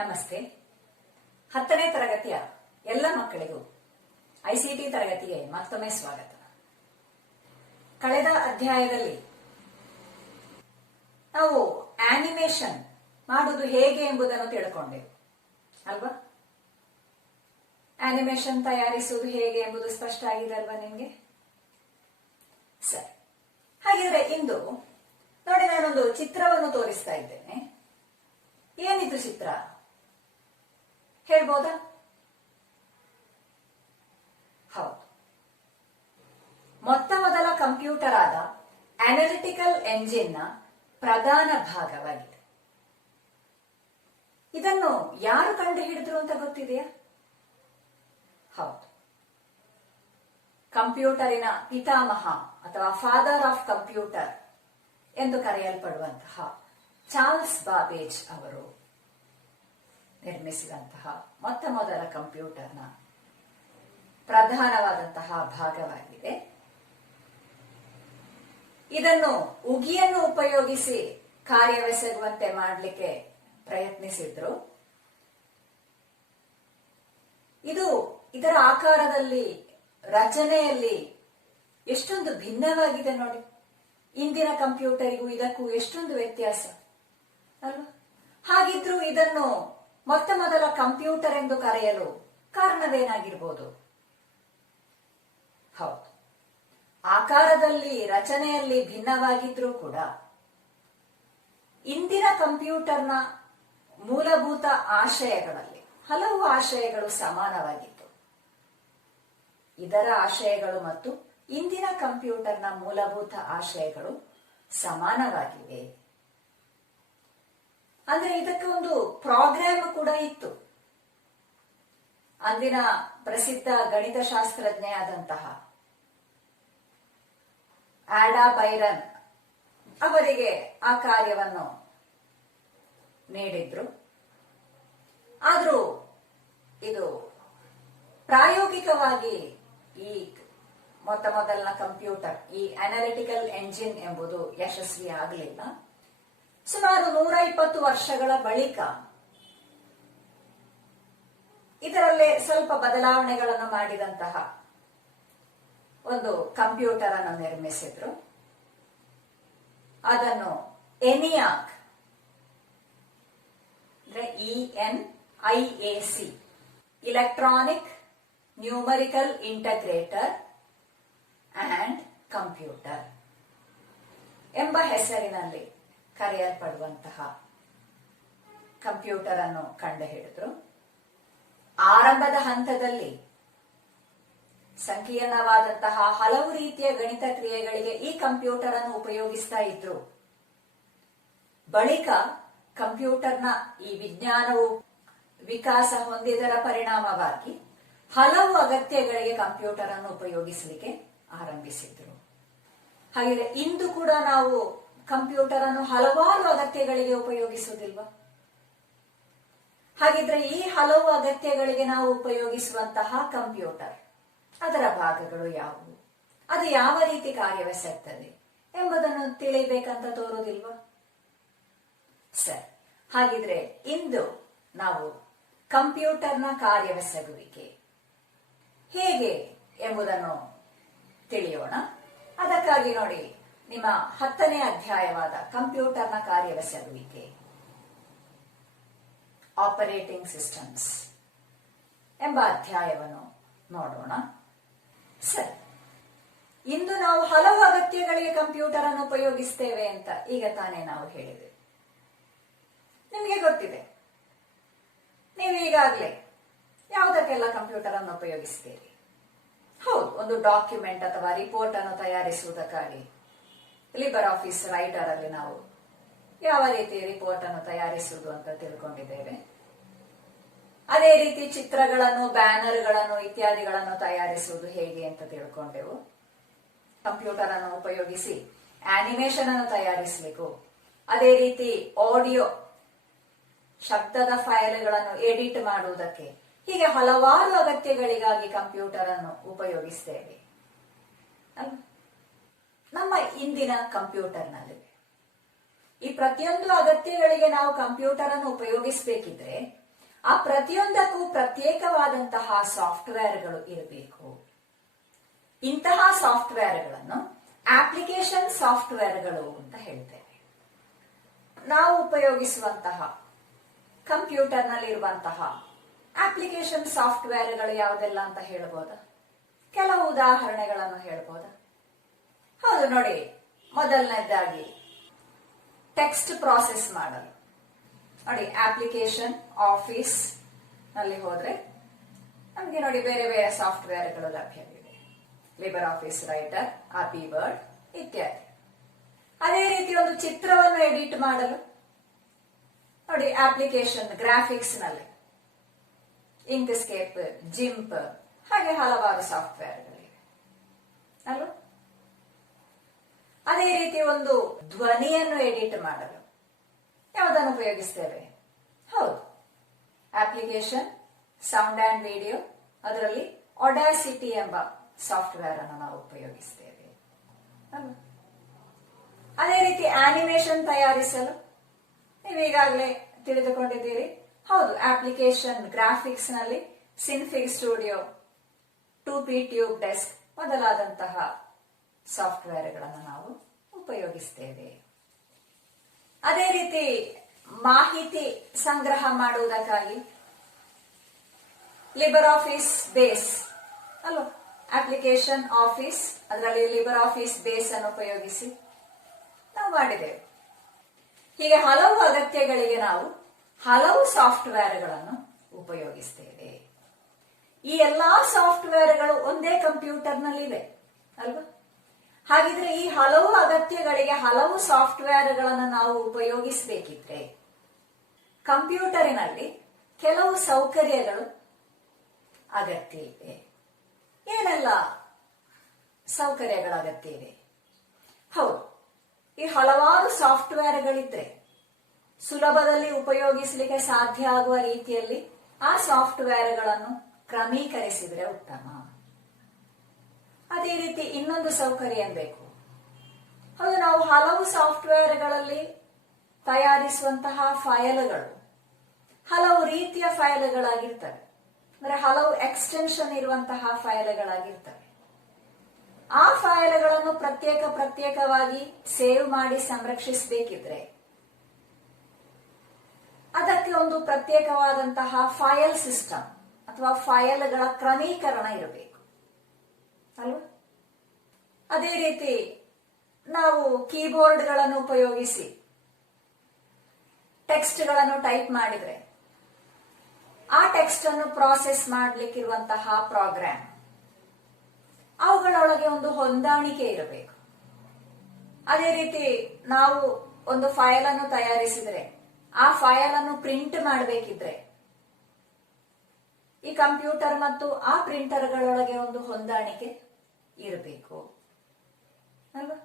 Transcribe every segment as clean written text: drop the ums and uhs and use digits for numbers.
ನಮಸ್ತೆ. 10ನೇ ತರಗತಿಯ ಎಲ್ಲ ಮಕ್ಕಳಿಗೂ ಐಸಿಟಿ ತರಗತಿಗೆ ಮತ್ತೊಮ್ಮೆ ಸ್ವಾಗತ. ಕಳೆದ ಅಧ್ಯಾಯದಲ್ಲಿ ನಾವು ಆನಿಮೇಷನ್ ಮಾಡುವುದು ಹೇಗೆ ಎಂಬುದನ್ನು ತಿಳ್ಕೊಂಡೆವು ಅಲ್ವಾ? ಆನಿಮೇಷನ್ ತಯಾರಿಸುವುದು ಹೇಗೆ ಎಂಬುದು ಸ್ಪಷ್ಟ ಆಗಿದೆ ಅಲ್ವಾ ನಿಮ್ಗೆ? ಸರಿ, ಹಾಗಿದ್ರೆ ಇಂದು ನೋಡಿ, ನಾನೊಂದು ಚಿತ್ರವನ್ನು ತೋರಿಸ್ತಾ ಇದ್ದೇನೆ. ಏನಿದು ಚಿತ್ರ ಹೇಳ್ಬೋದಾ? ಹೌದು, ಮೊತ್ತ ಮೊದಲ ಕಂಪ್ಯೂಟರ್ ಆದ ಅನಾಲಿಟಿಕಲ್ ಎಂಜಿನ್ ನ ಪ್ರಧಾನ ಭಾಗವಾಗಿದೆ. ಇದನ್ನು ಯಾರು ಕಂಡು ಹಿಡಿದ್ರು ಅಂತ ಗೊತ್ತಿದೆಯಾ? ಹೌದು, ಕಂಪ್ಯೂಟರಿನ ಪಿತಾಮಹ ಅಥವಾ ಫಾದರ್ ಆಫ್ ಕಂಪ್ಯೂಟರ್ ಎಂದು ಕರೆಯಲ್ಪಡುವಂತಹ ಚಾರ್ಲ್ಸ್ ಬಾಬೇಜ್ ಅವರು ನಿರ್ಮಿಸಿದಂತಹ ಮೊತ್ತ ಮೊದಲ ಕಂಪ್ಯೂಟರ್ನ ಪ್ರಧಾನವಾದಂತಹ ಭಾಗವಾಗಿದೆ. ಇದನ್ನು ಉಗಿಯನ್ನು ಉಪಯೋಗಿಸಿ ಕಾರ್ಯವೆಸಗುವಂತೆ ಮಾಡಲಿಕ್ಕೆ ಪ್ರಯತ್ನಿಸಿದ್ರು. ಇದರ ಆಕಾರದಲ್ಲಿ, ರಚನೆಯಲ್ಲಿ ಎಷ್ಟೊಂದು ಭಿನ್ನವಾಗಿದೆ ನೋಡಿ. ಇಂದಿನ ಕಂಪ್ಯೂಟರಿಗೂ ಇದಕ್ಕೂ ಎಷ್ಟೊಂದು ವ್ಯತ್ಯಾಸ ಅಲ್ವಾ? ಹಾಗಿದ್ರೂ ಇದನ್ನು ಮೊತ್ತ ಮೊದಲ ಕಂಪ್ಯೂಟರ್ ಎಂದು ಕರೆಯಲು ಕಾರಣವೇನಾಗಿರ್ಬೋದು? ಹೌದು, ಆಕಾರದಲ್ಲಿ, ರಚನೆಯಲ್ಲಿ ಭಿನ್ನವಾಗಿದ್ರೂ ಕೂಡ ಇಂದಿನ ಕಂಪ್ಯೂಟರ್ನ ಮೂಲಭೂತ ಆಶಯಗಳಲ್ಲಿ ಹಲವು ಆಶಯಗಳು ಸಮಾನವಾಗಿತ್ತು. ಇದರ ಆಶಯಗಳು ಮತ್ತು ಇಂದಿನ ಕಂಪ್ಯೂಟರ್ನ ಮೂಲಭೂತ ಆಶಯಗಳು ಸಮಾನವಾಗಿವೆ. ಅಂದ್ರೆ ಇದಕ್ಕೆ ಒಂದು ಪ್ರೋಗ್ರಾಮ್ ಕೂಡ ಇತ್ತು. ಅಂದಿನ ಪ್ರಸಿದ್ಧ ಗಣಿತಶಾಸ್ತ್ರಜ್ಞೆಯಾದಂತಹ ಆಡಾ ಬೈರನ್ ಅವರಿಗೆ ಆ ಕಾರ್ಯವನ್ನು ನೀಡಿದ್ರು. ಆದ್ರೂ ಇದು ಪ್ರಾಯೋಗಿಕವಾಗಿ ಈ ಮೊತ್ತ ಮೊದಲ ಕಂಪ್ಯೂಟರ್, ಈ ಅನಾಲಿಟಿಕಲ್ ಎಂಜಿನ್ ಎಂಬುದು ಯಶಸ್ವಿ ಆಗಲಿಲ್ಲ. ಸುಮಾರು 120 ವರ್ಷಗಳ ಬಳಿಕ ಇದರಲ್ಲೇ ಸ್ವಲ್ಪ ಬದಲಾವಣೆಗಳನ್ನು ಮಾಡಿದಂತಹ ಒಂದು ಕಂಪ್ಯೂಟರ್ ಅನ್ನು ನಿರ್ಮಿಸಿದ್ರು. ಅದನ್ನು ENIAC, ENIAC, electronic numerical ಇಂಟಗ್ರೇಟರ್ and computer ಎಂಬ ಹೆಸರಿನಲ್ಲಿ ಕರೆಯಲ್ಪಡುವಂತಹ ಕಂಪ್ಯೂಟರ್ ಅನ್ನು ಕಂಡುಹಿಡಿದ್ರು. ಆರಂಭದ ಹಂತದಲ್ಲಿ ಸಂಕೀರ್ಣವಾದಂತಹ ಹಲವು ರೀತಿಯ ಗಣಿತ ಕ್ರಿಯೆಗಳಿಗೆ ಈ ಕಂಪ್ಯೂಟರ್ ಅನ್ನು ಉಪಯೋಗಿಸ್ತಾ ಇದ್ರು. ಬಳಿಕ ಕಂಪ್ಯೂಟರ್ನ ಈ ವಿಜ್ಞಾನವು ವಿಕಾಸ ಹೊಂದಿದರ ಪರಿಣಾಮವಾಗಿ ಹಲವು ಅಗತ್ಯಗಳಿಗೆ ಕಂಪ್ಯೂಟರ್ ಅನ್ನು ಉಪಯೋಗಿಸಲಿಕ್ಕೆ ಆರಂಭಿಸಿದ್ರು. ಹಾಗೆ ಇಂದು ಕೂಡ ನಾವು ಕಂಪ್ಯೂಟರ್ ಅನ್ನು ಹಲವಾರು ಅಗತ್ಯಗಳಿಗೆ ಉಪಯೋಗಿಸುವುದಿಲ್ವಾ? ಹಾಗಿದ್ರೆ ಈ ಹಲವು ಅಗತ್ಯಗಳಿಗೆ ನಾವು ಉಪಯೋಗಿಸುವಂತಹ ಕಂಪ್ಯೂಟರ್, ಅದರ ಭಾಗಗಳು ಯಾವುವು, ಅದು ಯಾವ ರೀತಿ ಕಾರ್ಯವೆಸಗ್ತದೆ ಎಂಬುದನ್ನು ತಿಳಿಬೇಕಂತ ತೋರುವುದಿಲ್ವಾ? ಸರಿ, ಹಾಗಿದ್ರೆ ಇಂದು ನಾವು ಕಂಪ್ಯೂಟರ್ನ ಕಾರ್ಯವೆಸಗುವಿಕೆ ಹೇಗೆ ಎಂಬುದನ್ನು ತಿಳಿಯೋಣ. ಅದಕ್ಕಾಗಿ ನೋಡಿ, ನಿಮ್ಮ 10ನೇ ಅಧ್ಯಾಯವಾದ ಕಂಪ್ಯೂಟರ್ನ ಕಾರ್ಯವೆಸಗುವಿಕೆ, ಆಪರೇಟಿಂಗ್ ಸಿಸ್ಟಮ್ಸ್ ಎಂಬ ಅಧ್ಯಾಯವನ್ನು ನೋಡೋಣ. ಸರಿ, ಇಂದು ನಾವು ಹಲವು ಅಗತ್ಯಗಳಿಗೆ ಕಂಪ್ಯೂಟರ್ ಅನ್ನು ಉಪಯೋಗಿಸ್ತೇವೆ ಅಂತ ಈಗ ತಾನೇ ನಾವು ಹೇಳಿದೆ. ನಿಮಗೆ ಗೊತ್ತಿದೆ, ನೀವು ಈಗಾಗಲೇ ಯಾವುದಕ್ಕೆಲ್ಲ ಕಂಪ್ಯೂಟರ್ ಅನ್ನು ಉಪಯೋಗಿಸ್ತೀರಿ? ಹೌದು, ಒಂದು ಡಾಕ್ಯುಮೆಂಟ್ ಅಥವಾ ರಿಪೋರ್ಟ್ ಅನ್ನು ತಯಾರಿಸುವುದಕ್ಕಾಗಿ ಲಿಬರ್ ಆಫೀಸ್ ರೈಟರ್ ಅಲ್ಲಿ ನಾವು ಯಾವ ರೀತಿ ರಿಪೋರ್ಟ್ ಅನ್ನು ತಯಾರಿಸುವುದು ಅಂತ ತಿಳ್ಕೊಂಡಿದ್ದೇವೆ. ಅದೇ ರೀತಿ ಚಿತ್ರಗಳನ್ನು, ಬ್ಯಾನರ್ಗಳನ್ನು ಇತ್ಯಾದಿಗಳನ್ನು ತಯಾರಿಸುವುದು ಹೇಗೆ ಅಂತ ತಿಳ್ಕೊಂಡೆವು. ಕಂಪ್ಯೂಟರ್ ಅನ್ನು ಉಪಯೋಗಿಸಿ ಆನಿಮೇಷನ್ ಅನ್ನು ತಯಾರಿಸಲಿಕ್ಕೂ, ಅದೇ ರೀತಿ ಆಡಿಯೋ ಶಬ್ದದ ಫೈಲ್ಗಳನ್ನು ಎಡಿಟ್ ಮಾಡುವುದಕ್ಕೆ, ಹೀಗೆ ಹಲವಾರು ಅಗತ್ಯಗಳಿಗಾಗಿ ಕಂಪ್ಯೂಟರ್ ಅನ್ನು ಉಪಯೋಗಿಸ್ತೇವೆ. ನಮ್ಮ ಇಂದಿನ ಕಂಪ್ಯೂಟರ್ನಲ್ಲಿ ಈ ಪ್ರತಿಯೊಂದು ಅಗತ್ಯಗಳಿಗೆ ನಾವು ಕಂಪ್ಯೂಟರ್ ಅನ್ನು ಉಪಯೋಗಿಸಬೇಕಿದ್ರೆ ಆ ಪ್ರತಿಯೊಂದಕ್ಕೂ ಪ್ರತ್ಯೇಕವಾದಂತಹ ಸಾಫ್ಟ್ವೇರ್ಗಳು ಇರಬೇಕು. ಇಂತಹ ಸಾಫ್ಟ್ವೇರ್ಗಳನ್ನು ಅಪ್ಲಿಕೇಶನ್ ಸಾಫ್ಟ್ವೇರ್ಗಳು ಅಂತ ಹೇಳ್ತೇವೆ. ನಾವು ಉಪಯೋಗಿಸುವಂತಹ ಕಂಪ್ಯೂಟರ್ನಲ್ಲಿರುವಂತಹ ಅಪ್ಲಿಕೇಶನ್ ಸಾಫ್ಟ್ವೇರ್ಗಳು ಯಾವುದೆಲ್ಲ ಅಂತ ಹೇಳ್ಬೋದಾ? ಕೆಲವು ಉದಾಹರಣೆಗಳನ್ನು ಹೇಳ್ಬೋದಾ? ಹೌದು ನೋಡಿ, ಮೊದಲನೇದಾಗಿ ಟೆಕ್ಸ್ಟ್ ಪ್ರಾಸೆಸ್ ಮಾಡಲು ನೋಡಿ ಅಪ್ಲಿಕೇಶನ್ ಆಫೀಸ್ ನಲ್ಲಿ ಹೋದ್ರೆ ನಮಗೆ ನೋಡಿ ಬೇರೆ ಬೇರೆ ಸಾಫ್ಟ್ವೇರ್ಗಳು ಲಭ್ಯವಿದೆ. ಲಿಬರ್ ಆಫೀಸ್ ರೈಟರ್, ಆಪಿ ವರ್ಡ್ ಇತ್ಯಾದಿ. ಅದೇ ರೀತಿ ಒಂದು ಚಿತ್ರವನ್ನು ಎಡಿಟ್ ಮಾಡಲು ನೋಡಿ ಅಪ್ಲಿಕೇಶನ್ ಗ್ರಾಫಿಕ್ಸ್ ನಲ್ಲಿ ಇಂಕ್ಸ್ಕೇಪ್, ಜಿಂಪ್, ಹಾಗೆ ಹಲವಾರು ಸಾಫ್ಟ್ವೇರ್ಗಳಿವೆ ಅಲ್ವಾ? ಅದೇ ರೀತಿ ಒಂದು ಧ್ವನಿಯನ್ನು ಎಡಿಟ್ ಮಾಡಲು ಯಾವುದನ್ನು ಉಪಯೋಗಿಸ್ತೇವೆ? ಹೌದು, ಅಪ್ಲಿಕೇಶನ್ ಸೌಂಡ್ ಅಂಡ್ ವಿಡಿಯೋ, ಅದರಲ್ಲಿ ಒಡಾಸಿಟಿ ಎಂಬ ಸಾಫ್ಟ್ವೇರ್ ಅನ್ನು ನಾವು ಉಪಯೋಗಿಸ್ತೇವೆ ಅಲ್ವಾ? ಅದೇ ರೀತಿ ಆನಿಮೇಷನ್ ತಯಾರಿಸಲು ನೀವು ಈಗಾಗಲೇ ತಿಳಿದುಕೊಂಡಿದ್ದೀರಿ. ಹೌದು, ಅಪ್ಲಿಕೇಶನ್ ಗ್ರಾಫಿಕ್ಸ್ ನಲ್ಲಿ ಸಿನ್ಫಿಗ್ ಸ್ಟುಡಿಯೋ, 2P ಟ್ಯೂಬ್ ಡೆಸ್ಕ್ ಮೊದಲಾದಂತಹ ಸಾಫ್ಟ್ವೇರ್ಗಳನ್ನು ನಾವು ಉಪಯೋಗಿಸ್ತೇವೆ. ಅದೇ ರೀತಿ ಮಾಹಿತಿ ಸಂಗ್ರಹ ಮಾಡುವುದಕ್ಕಾಗಿ ಲಿಬರ್ ಆಫೀಸ್ ಬೇಸ್ ಅಲ್ವಾ? ಅಪ್ಲಿಕೇಶನ್ ಆಫೀಸ್, ಅದರಲ್ಲಿ ಲಿಬರ್ ಆಫೀಸ್ ಬೇಸ್ ಅನ್ನು ಉಪಯೋಗಿಸಿ ನಾವು ಮಾಡಿದ್ದೇವೆ. ಹೀಗೆ ಹಲವು ಅಗತ್ಯಗಳಿಗೆ ನಾವು ಹಲವು ಸಾಫ್ಟ್ವೇರ್ಗಳನ್ನು ಉಪಯೋಗಿಸ್ತೇವೆ. ಈ ಎಲ್ಲಾ ಸಾಫ್ಟ್ವೇರ್ಗಳು ಒಂದೇ ಕಂಪ್ಯೂಟರ್ನಲ್ಲಿವೆ ಅಲ್ವಾ? ಹಾಗಿದ್ರೆ ಈ ಹಲವು ಅಗತ್ಯಗಳಿಗೆ ಹಲವು ಸಾಫ್ಟ್ವೇರ್ಗಳನ್ನು ನಾವು ಉಪಯೋಗಿಸಬೇಕಿದ್ರೆ ಕಂಪ್ಯೂಟರಿನಲ್ಲಿ ಕೆಲವು ಸೌಕರ್ಯಗಳು ಅಗತ್ಯ ಇವೆ. ಏನೆಲ್ಲ ಸೌಕರ್ಯಗಳ ಅಗತ್ಯ ಇವೆ? ಹೌದು, ಈ ಹಲವಾರು ಸಾಫ್ಟ್ವೇರ್ಗಳಿದ್ರೆ ಸುಲಭದಲ್ಲಿ ಉಪಯೋಗಿಸಲಿಕ್ಕೆ ಸಾಧ್ಯ ಆಗುವ ರೀತಿಯಲ್ಲಿ ಆ ಸಾಫ್ಟ್ವೇರ್ಗಳನ್ನು ಕ್ರಮೀಕರಿಸಿದ್ರೆ ಉತ್ತಮ. ಅದೇ ರೀತಿ ಇನ್ನೊಂದು ಸೌಕರ್ಯ ಏನ್ ಬೇಕು? ಹೌದು, ನಾವು ಹಲವು ಸಾಫ್ಟ್ವೇರ್ಗಳಲ್ಲಿ ತಯಾರಿಸುವಂತಹ ಫೈಲ್ಗಳು ಹಲವು ರೀತಿಯ ಫೈಲ್ಗಳಾಗಿರ್ತವೆ, ಅಂದ್ರೆ ಹಲವು ಎಕ್ಸ್ಟೆನ್ಷನ್ ಇರುವಂತಹ ಫೈಲ್ಗಳಾಗಿರ್ತವೆ. ಆ ಫೈಲ್ಗಳನ್ನು ಪ್ರತ್ಯೇಕವಾಗಿ ಸೇವ್ ಮಾಡಿ ಸಂರಕ್ಷಿಸಬೇಕಿದ್ರೆ ಅದಕ್ಕೆ ಒಂದು ಪ್ರತ್ಯೇಕವಾದಂತಹ ಫೈಲ್ ಸಿಸ್ಟಮ್ ಅಥವಾ ಫೈಲ್ಗಳ ಕ್ರಮೀಕರಣ ಇರಬೇಕು ಅಲ್ವಾ? ಅದೇ ರೀತಿ ನಾವು ಕೀಬೋರ್ಡ್ಗಳನ್ನು ಉಪಯೋಗಿಸಿ ಟೆಕ್ಸ್ಟ್ಗಳನ್ನು ಟೈಪ್ ಮಾಡಿದ್ರೆ ಆ ಟೆಕ್ಸ್ಟ್ ಅನ್ನು ಪ್ರಾಸೆಸ್ ಮಾಡಲಿಕ್ಕಿರುವಂತಹ ಪ್ರೋಗ್ರಾಮ್, ಅವುಗಳೊಳಗೆ ಒಂದು ಹೊಂದಾಣಿಕೆ ಇರಬೇಕು. ಅದೇ ರೀತಿ ನಾವು ಒಂದು ಫೈಲ್ ಅನ್ನು ತಯಾರಿಸಿದ್ರೆ ಆ ಫೈಲ್ ಅನ್ನು ಪ್ರಿಂಟ್ ಮಾಡಬೇಕಿದ್ರೆ ಈ ಕಂಪ್ಯೂಟರ್ ಮತ್ತು ಆ ಪ್ರಿಂಟರ್ಗಳೊಳಗೆ ಒಂದು ಹೊಂದಾಣಿಕೆ ಇರಬೇಕು ಅಲ್ವಾ?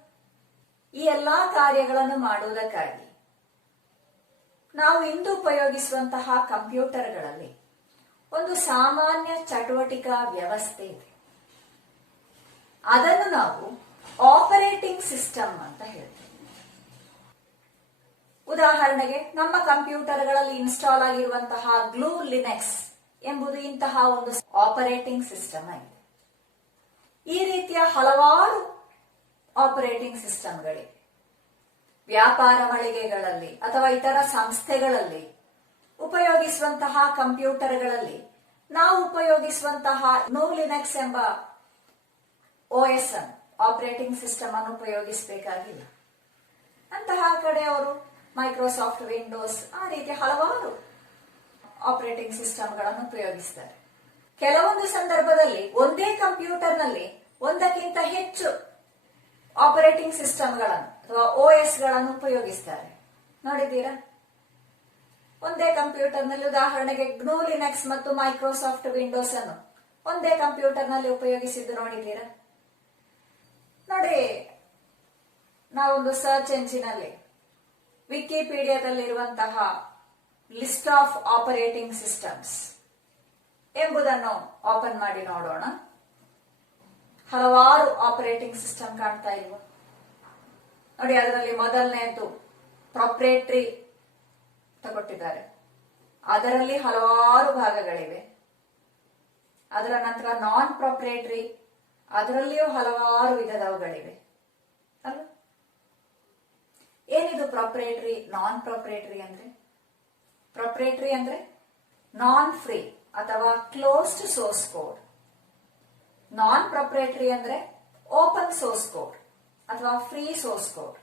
ಈ ಎಲ್ಲಾ ಕಾರ್ಯಗಳನ್ನು ಮಾಡುವುದಕ್ಕಾಗಿ ನಾವು ಇಂದು ಉಪಯೋಗಿಸುವಂತಹ ಕಂಪ್ಯೂಟರ್ಗಳಲ್ಲಿ ಒಂದು ಸಾಮಾನ್ಯ ಚಟುವಟಿಕಾ ವ್ಯವಸ್ಥೆ ಇದೆ. ಅದನ್ನು ನಾವು ಆಪರೇಟಿಂಗ್ ಸಿಸ್ಟಮ್ ಅಂತ ಹೇಳ್ತೀವಿ. ಉದಾಹರಣೆಗೆ ನಮ್ಮ ಕಂಪ್ಯೂಟರ್ಗಳಲ್ಲಿ ಇನ್ಸ್ಟಾಲ್ ಆಗಿರುವಂತಹ ಗ್ಲೂ ಲಿನಕ್ಸ್ ಎಂಬುದು ಇಂತಹ ಒಂದು ಆಪರೇಟಿಂಗ್ ಸಿಸ್ಟಮ್ ಆಗಿದೆ. ಈ ರೀತಿಯ ಹಲವಾರು ಆಪರೇಟಿಂಗ್ ಸಿಸ್ಟಮ್ಗಳಿವೆ. ವ್ಯಾಪಾರ ಮಳಿಗೆಗಳಲ್ಲಿ ಅಥವಾ ಇತರ ಸಂಸ್ಥೆಗಳಲ್ಲಿ ಉಪಯೋಗಿಸುವಂತಹ ಕಂಪ್ಯೂಟರ್ಗಳಲ್ಲಿ ನಾವು ಉಪಯೋಗಿಸುವಂತಹ ಗ್ನೂ ಲಿನಕ್ಸ್ ಎಂಬ OS ಆಪರೇಟಿಂಗ್ ಸಿಸ್ಟಮ್ ಅನ್ನು ಉಪಯೋಗಿಸಬೇಕಾಗಿಲ್ಲ. ಅಂತಹ ಕಡೆ ಅವರು ಮೈಕ್ರೋಸಾಫ್ಟ್ ವಿಂಡೋಸ್ ಆ ರೀತಿಯ ಹಲವಾರು ಆಪರೇಟಿಂಗ್ ಸಿಸ್ಟಮ್ಗಳನ್ನು ಉಪಯೋಗಿಸ್ತಾರೆ. ಕೆಲವೊಂದು ಸಂದರ್ಭದಲ್ಲಿ ಒಂದೇ ಕಂಪ್ಯೂಟರ್ನಲ್ಲಿ ಒಂದಕ್ಕಿಂತ ಹೆಚ್ಚು ಆಪರೇಟಿಂಗ್ ಸಿಸ್ಟಮ್ಗಳನ್ನು ಅಥವಾ OS ಗಳನ್ನು ಉಪಯೋಗಿಸ್ತಾರೆ. ನೋಡಿದ್ದೀರಾ? ಒಂದೇ ಕಂಪ್ಯೂಟರ್ನಲ್ಲಿ ಉದಾಹರಣೆಗೆ ಗ್ನೂ ಲಿನಕ್ಸ್ ಮತ್ತು ಮೈಕ್ರೋಸಾಫ್ಟ್ ವಿಂಡೋಸ್ ಅನ್ನು ಒಂದೇ ಕಂಪ್ಯೂಟರ್ನಲ್ಲಿ ಉಪಯೋಗಿಸಿದ್ದು ನೋಡಿದ್ದೀರಾ? ನೋಡಿ, ನಾವೊಂದು ಸರ್ಚ್ ಎಂಜಿನ್ ಅಲ್ಲಿ ವಿಕಿಪೀಡಿಯಾದಲ್ಲಿರುವಂತಹ ಲಿಸ್ಟ್ ಆಫ್ ಆಪರೇಟಿಂಗ್ ಸಿಸ್ಟಮ್ಸ್ ಎಂಬುದನ್ನು ಓಪನ್ ಮಾಡಿ ನೋಡೋಣ. ಹಲವಾರು ಆಪರೇಟಿಂಗ್ ಸಿಸ್ಟಮ್ ಕಾಣ್ತಾ ಇಲ್ವಾ? ನೋಡಿ, ಅದರಲ್ಲಿ ಮೊದಲನೆಯದು ಪ್ರೊಪ್ರೇಟರಿ ತಗೊಟ್ಟಿದ್ದಾರೆ. ಅದರಲ್ಲಿ ಹಲವಾರು ಭಾಗಗಳಿವೆ. ಅದರ ನಂತರ ನಾನ್ ಪ್ರೊಪ್ರೇಟರಿ, ಅದರಲ್ಲಿಯೂ ಹಲವಾರು ವಿಧದವುಗಳಿವೆ ಅಲ್ಲ. ಏನಿದು ಪ್ರೊಪ್ರೇಟರಿ, ನಾನ್ ಪ್ರೊಪ್ರೇಟರಿ ಅಂದ್ರೆ? ಪ್ರೊಪ್ರೇಟರಿ ಅಂದ್ರೆ ನಾನ್ ಫ್ರೀ ಅಥವಾ ಕ್ಲೋಸ್ಡ್ ಸೋರ್ಸ್ ಕೋಡ್. ನಾನ್ ಪ್ರೊಪ್ರೇಟರಿ ಅಂದ್ರೆ ಓಪನ್ ಸೋರ್ಸ್ ಕೋಡ್ ಅಥವಾ ಫ್ರೀ ಸೋರ್ಸ್ ಕೋಡ್.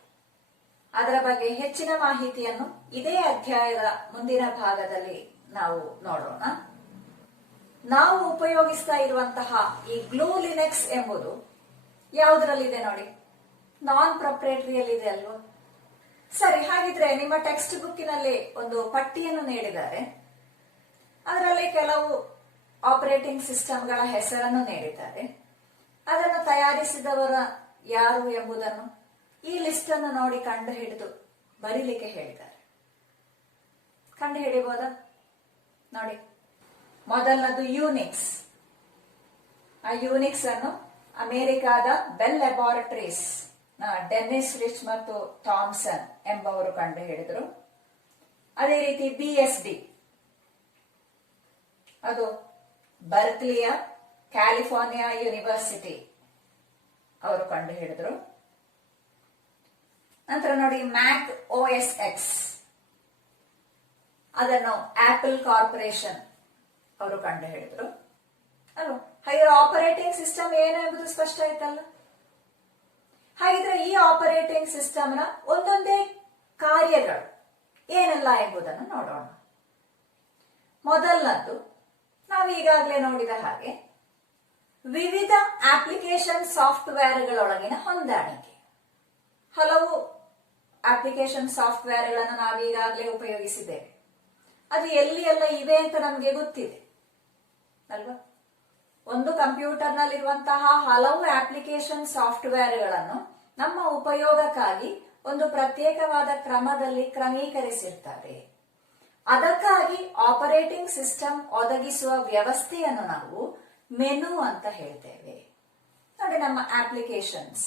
ಅದರ ಬಗ್ಗೆ ಹೆಚ್ಚಿನ ಮಾಹಿತಿಯನ್ನು ಇದೇ ಅಧ್ಯಾಯದ ಮುಂದಿನ ಭಾಗದಲ್ಲಿ ನಾವು ನೋಡೋಣ. ನಾವು ಉಪಯೋಗಿಸ್ತಾ ಇರುವಂತಹ ಈ ಗ್ಲೂ ಲಿನಕ್ಸ್ ಎಂಬುದು ಯಾವುದರಲ್ಲಿದೆ ನೋಡಿ? ನಾನ್ ಪ್ರೊಪ್ರೇಟರಿಯಲ್ಲಿದೆ ಅಲ್ವಾ? ಸರಿ, ಹಾಗಿದ್ರೆ ನಿಮ್ಮ ಟೆಕ್ಸ್ಟ್ ಬುಕ್ಕಿನಲ್ಲಿ ಒಂದು ಪಟ್ಟಿಯನ್ನು ನೀಡಿದ್ದಾರೆ. ಅದರಲ್ಲಿ ಕೆಲವು ಆಪರೇಟಿಂಗ್ ಸಿಸ್ಟಮ್ಗಳ ಹೆಸರನ್ನು ನೀಡಿದ್ದಾರೆ. ಅದನ್ನು ತಯಾರಿಸಿದವರ ಯಾರು ಎಂಬುದನ್ನು ಈ ಲಿಸ್ಟ್ ಅನ್ನು ನೋಡಿ ಕಂಡು ಹಿಡಿದು ಬರೀಲಿಕ್ಕೆ ಹೇಳಿದ್ದಾರೆ. ಕಂಡು ಹಿಡಿಬಹುದಾ? ನೋಡಿ, ಮೊದಲನದು ಯೂನಿಕ್ಸ್. ಆ ಯೂನಿಕ್ಸ್ ಅನ್ನು ಅಮೆರಿಕಾದ ಬೆಲ್ ಲ್ಯಾಬೋರೇಟರೀಸ್ ಡೆನ್ನಿಸ್ ರಿಚ್ ಮತ್ತು ಥಾಮ್ಸನ್ ಎಂಬವರು ಕಂಡು ಹಿಡಿದರು. ಅದೇ ರೀತಿ BSD, ಅದು ಬರ್ಕ್ಲಿಯ ಕ್ಯಾಲಿಫೋರ್ನಿಯಾ ಯೂನಿವರ್ಸಿಟಿ ಅವರು ಕಂಡು ಹಿಡಿದ್ರು. ನಂತರ ನೋಡಿ ಮ್ಯಾಕ್ OS X, ಅದನ್ನು ಆಪಲ್ ಕಾರ್ಪೊರೇಷನ್ ಅವರು ಕಂಡು ಹಿಡಿದ್ರು ಅಲ್ವಾ? ಹಾಗೆ ಆಪರೇಟಿಂಗ್ ಸಿಸ್ಟಮ್ ಏನು ಎಂಬುದು ಸ್ಪಷ್ಟ ಆಯ್ತಲ್ಲ. ಹಾಗಿದ್ರೆ ಈ ಆಪರೇಟಿಂಗ್ ಸಿಸ್ಟಮ್ನ ಒಂದೊಂದೇ ಕಾರ್ಯಗಳು ಏನೆಲ್ಲ ಎಂಬುದನ್ನು ನೋಡೋಣ. ಮೊದಲನದ್ದು ನಾವು ಈಗಾಗಲೇ ನೋಡಿದ ಹಾಗೆ ವಿವಿಧ ಅಪ್ಲಿಕೇಶನ್ ಸಾಫ್ಟ್ವೇರ್ಗಳೊಳಗಿನ ಹೊಂದಾಣಿಕೆ. ಹಲವು ಅಪ್ಲಿಕೇಶನ್ ಸಾಫ್ಟ್ವೇರ್ಗಳನ್ನು ನಾವು ಈಗಾಗಲೇ ಉಪಯೋಗಿಸಿದ್ದೇವೆ. ಅದು ಎಲ್ಲಿ ಎಲ್ಲ ಇವೆ ಅಂತ ನಮಗೆ ಗೊತ್ತಿದೆ ಅಲ್ವಾ? ಒಂದು ಕಂಪ್ಯೂಟರ್ನಲ್ಲಿರುವಂತಹ ಹಲವು ಅಪ್ಲಿಕೇಶನ್ ಸಾಫ್ಟ್ವೇರ್ಗಳನ್ನು ನಮ್ಮ ಉಪಯೋಗಕ್ಕಾಗಿ ಒಂದು ಪ್ರತ್ಯೇಕವಾದ ಕ್ರಮದಲ್ಲಿ ಕ್ರಮೀಕರಿಸಿರ್ತಾರೆ. ಅದಕ್ಕಾಗಿ ಆಪರೇಟಿಂಗ್ ಸಿಸ್ಟಮ್ ಒದಗಿಸುವ ವ್ಯವಸ್ಥೆಯನ್ನು ನಾವು ಮೆನು ಅಂತ ಹೇಳ್ತೇವೆ. ನೋಡಿ, ನಮ್ಮ ಅಪ್ಲಿಕೇಶನ್ಸ್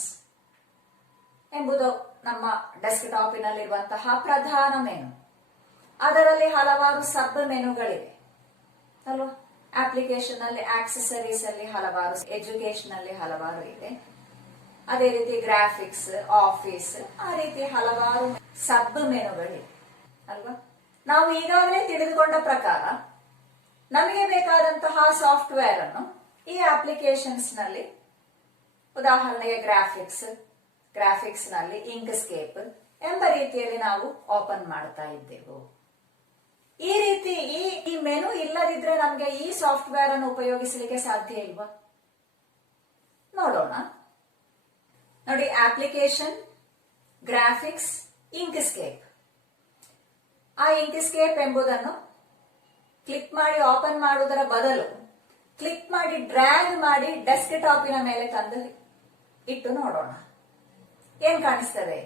ಎಂಬುದು ನಮ್ಮ ಡೆಸ್ಕ್ಟಾಪಿನಲ್ಲಿರುವಂತಹ ಪ್ರಧಾನ ಮೆನು. ಅದರಲ್ಲಿ ಹಲವಾರು ಸಬ್ ಮೆನುಗಳಿವೆ ಅಲ್ವಾ? ಅಪ್ಲಿಕೇಶನ್ ಅಲ್ಲಿ ಆಕ್ಸೆಸರೀಸ್ ಅಲ್ಲಿ ಹಲವಾರು, ಎಜುಕೇಶನ್ ಅಲ್ಲಿ ಹಲವಾರು ಇದೆ. ಅದೇ ರೀತಿ ಗ್ರಾಫಿಕ್ಸ್, ಆಫೀಸ್, ಆ ರೀತಿ ಹಲವಾರು ಸಬ್ ಮೆನುಗಳಿವೆ ಅಲ್ವಾ? ನಾವು ಈಗಾಗಲೇ ತಿಳಿದುಕೊಂಡ ಪ್ರಕಾರ ನಮಗೆ ಬೇಕಾದಂತಹ ಸಾಫ್ಟ್ವೇರ್ ಅನ್ನು ಈ ಅಪ್ಲಿಕೇಶನ್ಸ್ ನಲ್ಲಿ, ಉದಾಹರಣೆಗೆ ಗ್ರಾಫಿಕ್ಸ್ ನಲ್ಲಿ ಇಂಕ್ಸ್ಕೇಪ್ ಎಂಬ ರೀತಿಯಲ್ಲಿ ನಾವು ಓಪನ್ ಮಾಡ್ತಾ ಇದ್ದೆವು. ಈ ರೀತಿ ಈ ಮೆನು ಇಲ್ಲದಿದ್ರೆ ನಮಗೆ ಈ ಸಾಫ್ಟ್ವೇರ್ ಅನ್ನು ಉಪಯೋಗಿಸಲಿಕ್ಕೆ ಸಾಧ್ಯ ಇಲ್ವಾ? ನೋಡೋಣ. ನೋಡಿ, ಅಪ್ಲಿಕೇಶನ್, ಗ್ರಾಫಿಕ್ಸ್, ಇಂಕ್ಸ್ಕೇಪ್. ಆ ಇಂಕ್ಸ್ಕೇಪ್ ಎಂಬುದನ್ನು ಕ್ಲಿಕ್ ಮಾಡಿ ಓಪನ್ ಮಾಡುವುದರ ಬದಲು ಕ್ಲಿಕ್ ಮಾಡಿ ಡ್ರ್ಯಾಗ್ ಮಾಡಿ ಡೆಸ್ಕ್ ಟಾಪಿನ ಮೇಲೆ ತಂದು ಇಟ್ಟು ನೋಡೋಣ. ಏನ್ ಕಾಣಿಸ್ತದೆ?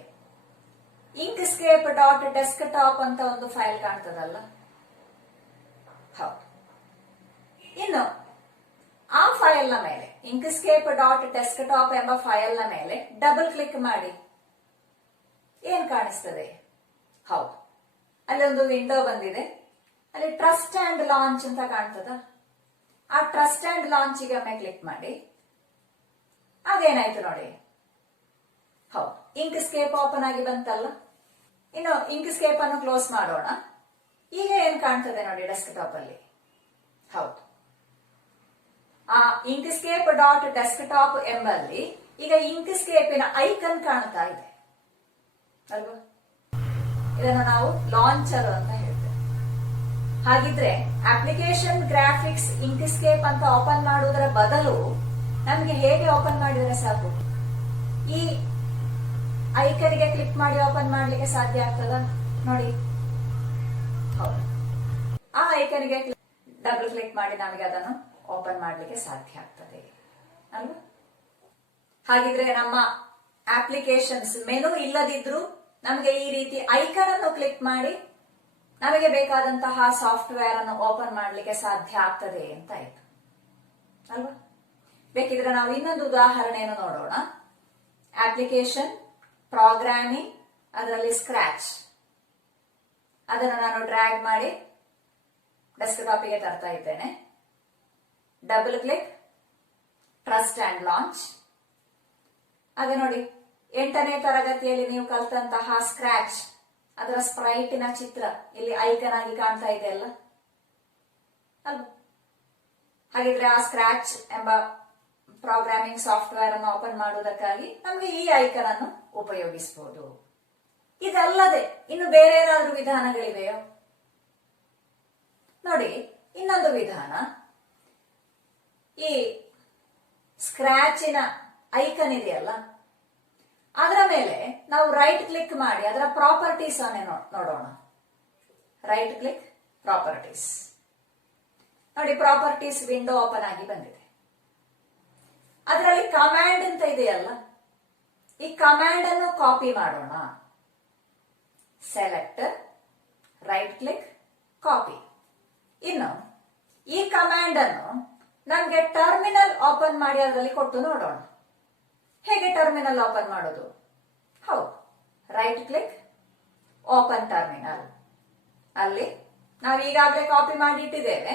inkscape.desktop ಅಂತ ಒಂದು ಫೈಲ್ ಕಾಣ್ತದಲ್ಲ? ಹೌದು. ಇನ್ನು ಆ ಫೈಲ್ ನ ಮೇಲೆ, inkscape.desktop ಎಂಬ ಫೈಲ್ ನ ಮೇಲೆ ಡಬಲ್ ಕ್ಲಿಕ್ ಮಾಡಿ ಏನ್ ಕಾಣಿಸ್ತದೆ? ಹೌದು, ಅಲ್ಲಿ ಒಂದು ವಿಂಡೋ ಬಂದಿದೆ. ಅಲ್ಲಿ ಟ್ರಸ್ಟ್ ಅಂಡ್ ಲಾಂಚ್ ಅಂತ ಕಾಣ್ತದ? ಆ ಟ್ರಸ್ಟ್ ಅಂಡ್ ಲಾಂಚ್ ಗೆ ಒಮ್ಮೆ ಕ್ಲಿಕ್ ಮಾಡಿ. ಅದೇನಾಯ್ತು ನೋಡಿ? ಹೌದು, ಇಂಕ್ಸ್ಕೇಪ್ ಓಪನ್ ಆಗಿ ಬಂತಲ್ಲ. ಇನ್ನು ಇಂಕ್ಸ್ಕೇಪ್ ಅನ್ನು ಕ್ಲೋಸ್ ಮಾಡೋಣ. ಈಗ ಏನ್ ಕಾಣ್ತದೆ ನೋಡಿ ಡೆಸ್ಕ್ಟಾಪ್ ಅಲ್ಲಿ? ಹೌದು, ಆ inkscape.desktop ಎಂಬಲ್ಲಿ ಈಗ ಇಂಕ್ಸ್ಕೇಪಿನ ಐಕನ್ ಕಾಣ್ತಾ ಇದೆ ಅಲ್ವಾ? ಇದನ್ನು ನಾವು ಲಾಂಚರ್ ಅಂತ ಹೇಳ್ತೇವೆ. ಹಾಗಿದ್ರೆ ಅಪ್ಲಿಕೇಶನ್, ಗ್ರಾಫಿಕ್ಸ್, ಇಂಕ್ಸ್ಕೇಪ್ ಅಂತ ಓಪನ್ ಮಾಡುವುದರ ಬದಲು ನಮ್ಗೆ ಹೇಗೆ ಓಪನ್ ಮಾಡಿದರೆ ಸಾಕು? ಈ ಐಕನ್ಗೆ ಕ್ಲಿಕ್ ಮಾಡಿ ಓಪನ್ ಮಾಡ್ಲಿಕ್ಕೆ ಸಾಧ್ಯ ಆಗ್ತದ ನೋಡಿ? ಹೌದು, ಆ ಐಕನ್ಗೆ ಡಬಲ್ ಕ್ಲಿಕ್ ಮಾಡಿ ನಮಗೆ ಅದನ್ನು ಓಪನ್ ಮಾಡ್ಲಿಕ್ಕೆ ಸಾಧ್ಯ ಆಗ್ತದೆ ಅಲ್ವಾ? ಹಾಗಿದ್ರೆ ನಮ್ಮ ಅಪ್ಲಿಕೇಶನ್ಸ್ ಮೆನು ಇಲ್ಲದಿದ್ರು ನಮಗೆ ಈ ರೀತಿ ಐಕನ್ ಅನ್ನು ಕ್ಲಿಕ್ ಮಾಡಿ ನಮಗೆ ಬೇಕಾದಂತಹ ಸಾಫ್ಟ್ವೇರ್ ಅನ್ನು ಓಪನ್ ಮಾಡ್ಲಿಕ್ಕೆ ಸಾಧ್ಯ ಆಗ್ತದೆ ಅಂತ ಆಯ್ತು ಅಲ್ವಾ? ಬೇಕಿದ್ರೆ ನಾವು ಇನ್ನೊಂದು ಉದಾಹರಣೆಯನ್ನು ನೋಡೋಣ. ಅಪ್ಲಿಕೇಶನ್, ಪ್ರೋಗ್ರಾಮಿಂಗ್, ಅದರಲ್ಲಿ ಸ್ಕ್ರಾಚ್. ಅದನ್ನು ನಾನು ಡ್ರ್ಯಾಗ್ ಮಾಡಿ ಡೆಸ್ಕ್ಟಾಪಿಗೆ ತರ್ತಾ ಇದ್ದೇನೆ. Double click, trust and launch. ಹಾಗೆ ನೋಡಿ, 8ನೇ ತರಗತಿಯಲ್ಲಿ ನೀವು ಕಲ್ತಂತಹ ಸ್ಕ್ರಾಚ್ ಅದರ ಸ್ಪ್ರೈಟಿನ ಚಿತ್ರ ಇಲ್ಲಿ ಐಕನ್ ಆಗಿ ಕಾಣ್ತಾ ಇದೆ ಅಲ್ಲ. ಹಾಗಿದ್ರೆ ಆ ಸ್ಕ್ರಾಚ್ ಎಂಬ ಪ್ರೋಗ್ರಾಮಿಂಗ್ ಸಾಫ್ಟ್ವೇರ್ ಅನ್ನು ಓಪನ್ ಮಾಡುವುದಕ್ಕಾಗಿ ನಮಗೆ ಈ ಐಕನ್ ಅನ್ನು ಉಪಯೋಗಿಸಬಹುದು. ಇದಲ್ಲದೆ ಇನ್ನು ಬೇರೆ ಏನಾದರೂ ವಿಧಾನಗಳಿವೆಯೋ ನೋಡಿ. ಇನ್ನೊಂದು ವಿಧಾನ, ಈ ಸ್ಕ್ರಾಚಿನ ಐಕನ್ ಇದೆಯಲ್ಲ, ಅದರ ಮೇಲೆ ನಾವು ರೈಟ್ ಕ್ಲಿಕ್ ಮಾಡಿ ಅದರ ಪ್ರಾಪರ್ಟೀಸ್ ಅನ್ನು ನೋಡೋಣ. Right click, properties. ನೋಡಿ, ಪ್ರಾಪರ್ಟೀಸ್ ವಿಂಡೋ ಓಪನ್ ಆಗಿ ಬಂದಿದೆ. ಅದರಲ್ಲಿ ಕಮಾಂಡ್ ಅಂತ ಇದೆಯಲ್ಲ, ಈ ಕಮಾಂಡ್ ಅನ್ನು ಕಾಪಿ ಮಾಡೋಣ. Select, right click, copy. ಇನ್ನು ಈ ಕಮಾಂಡ್ ಅನ್ನು ನಮಗೆ ಟರ್ಮಿನಲ್ ಓಪನ್ ಮಾಡಿ ಅದರಲ್ಲಿ ಕೊಟ್ಟು ನೋಡೋಣ. ಹೇಗೆ ಟರ್ಮಿನಲ್ ಓಪನ್ ಮಾಡೋದು? ಹೌದು, ರೈಟ್ ಕ್ಲಿಕ್, ಓಪನ್ ಟರ್ಮಿನಲ್. ಅಲ್ಲಿ ನಾವು ಈಗಾಗಲೇ ಕಾಪಿ ಮಾಡಿ ಇಟ್ಟಿದ್ದೇವೆ,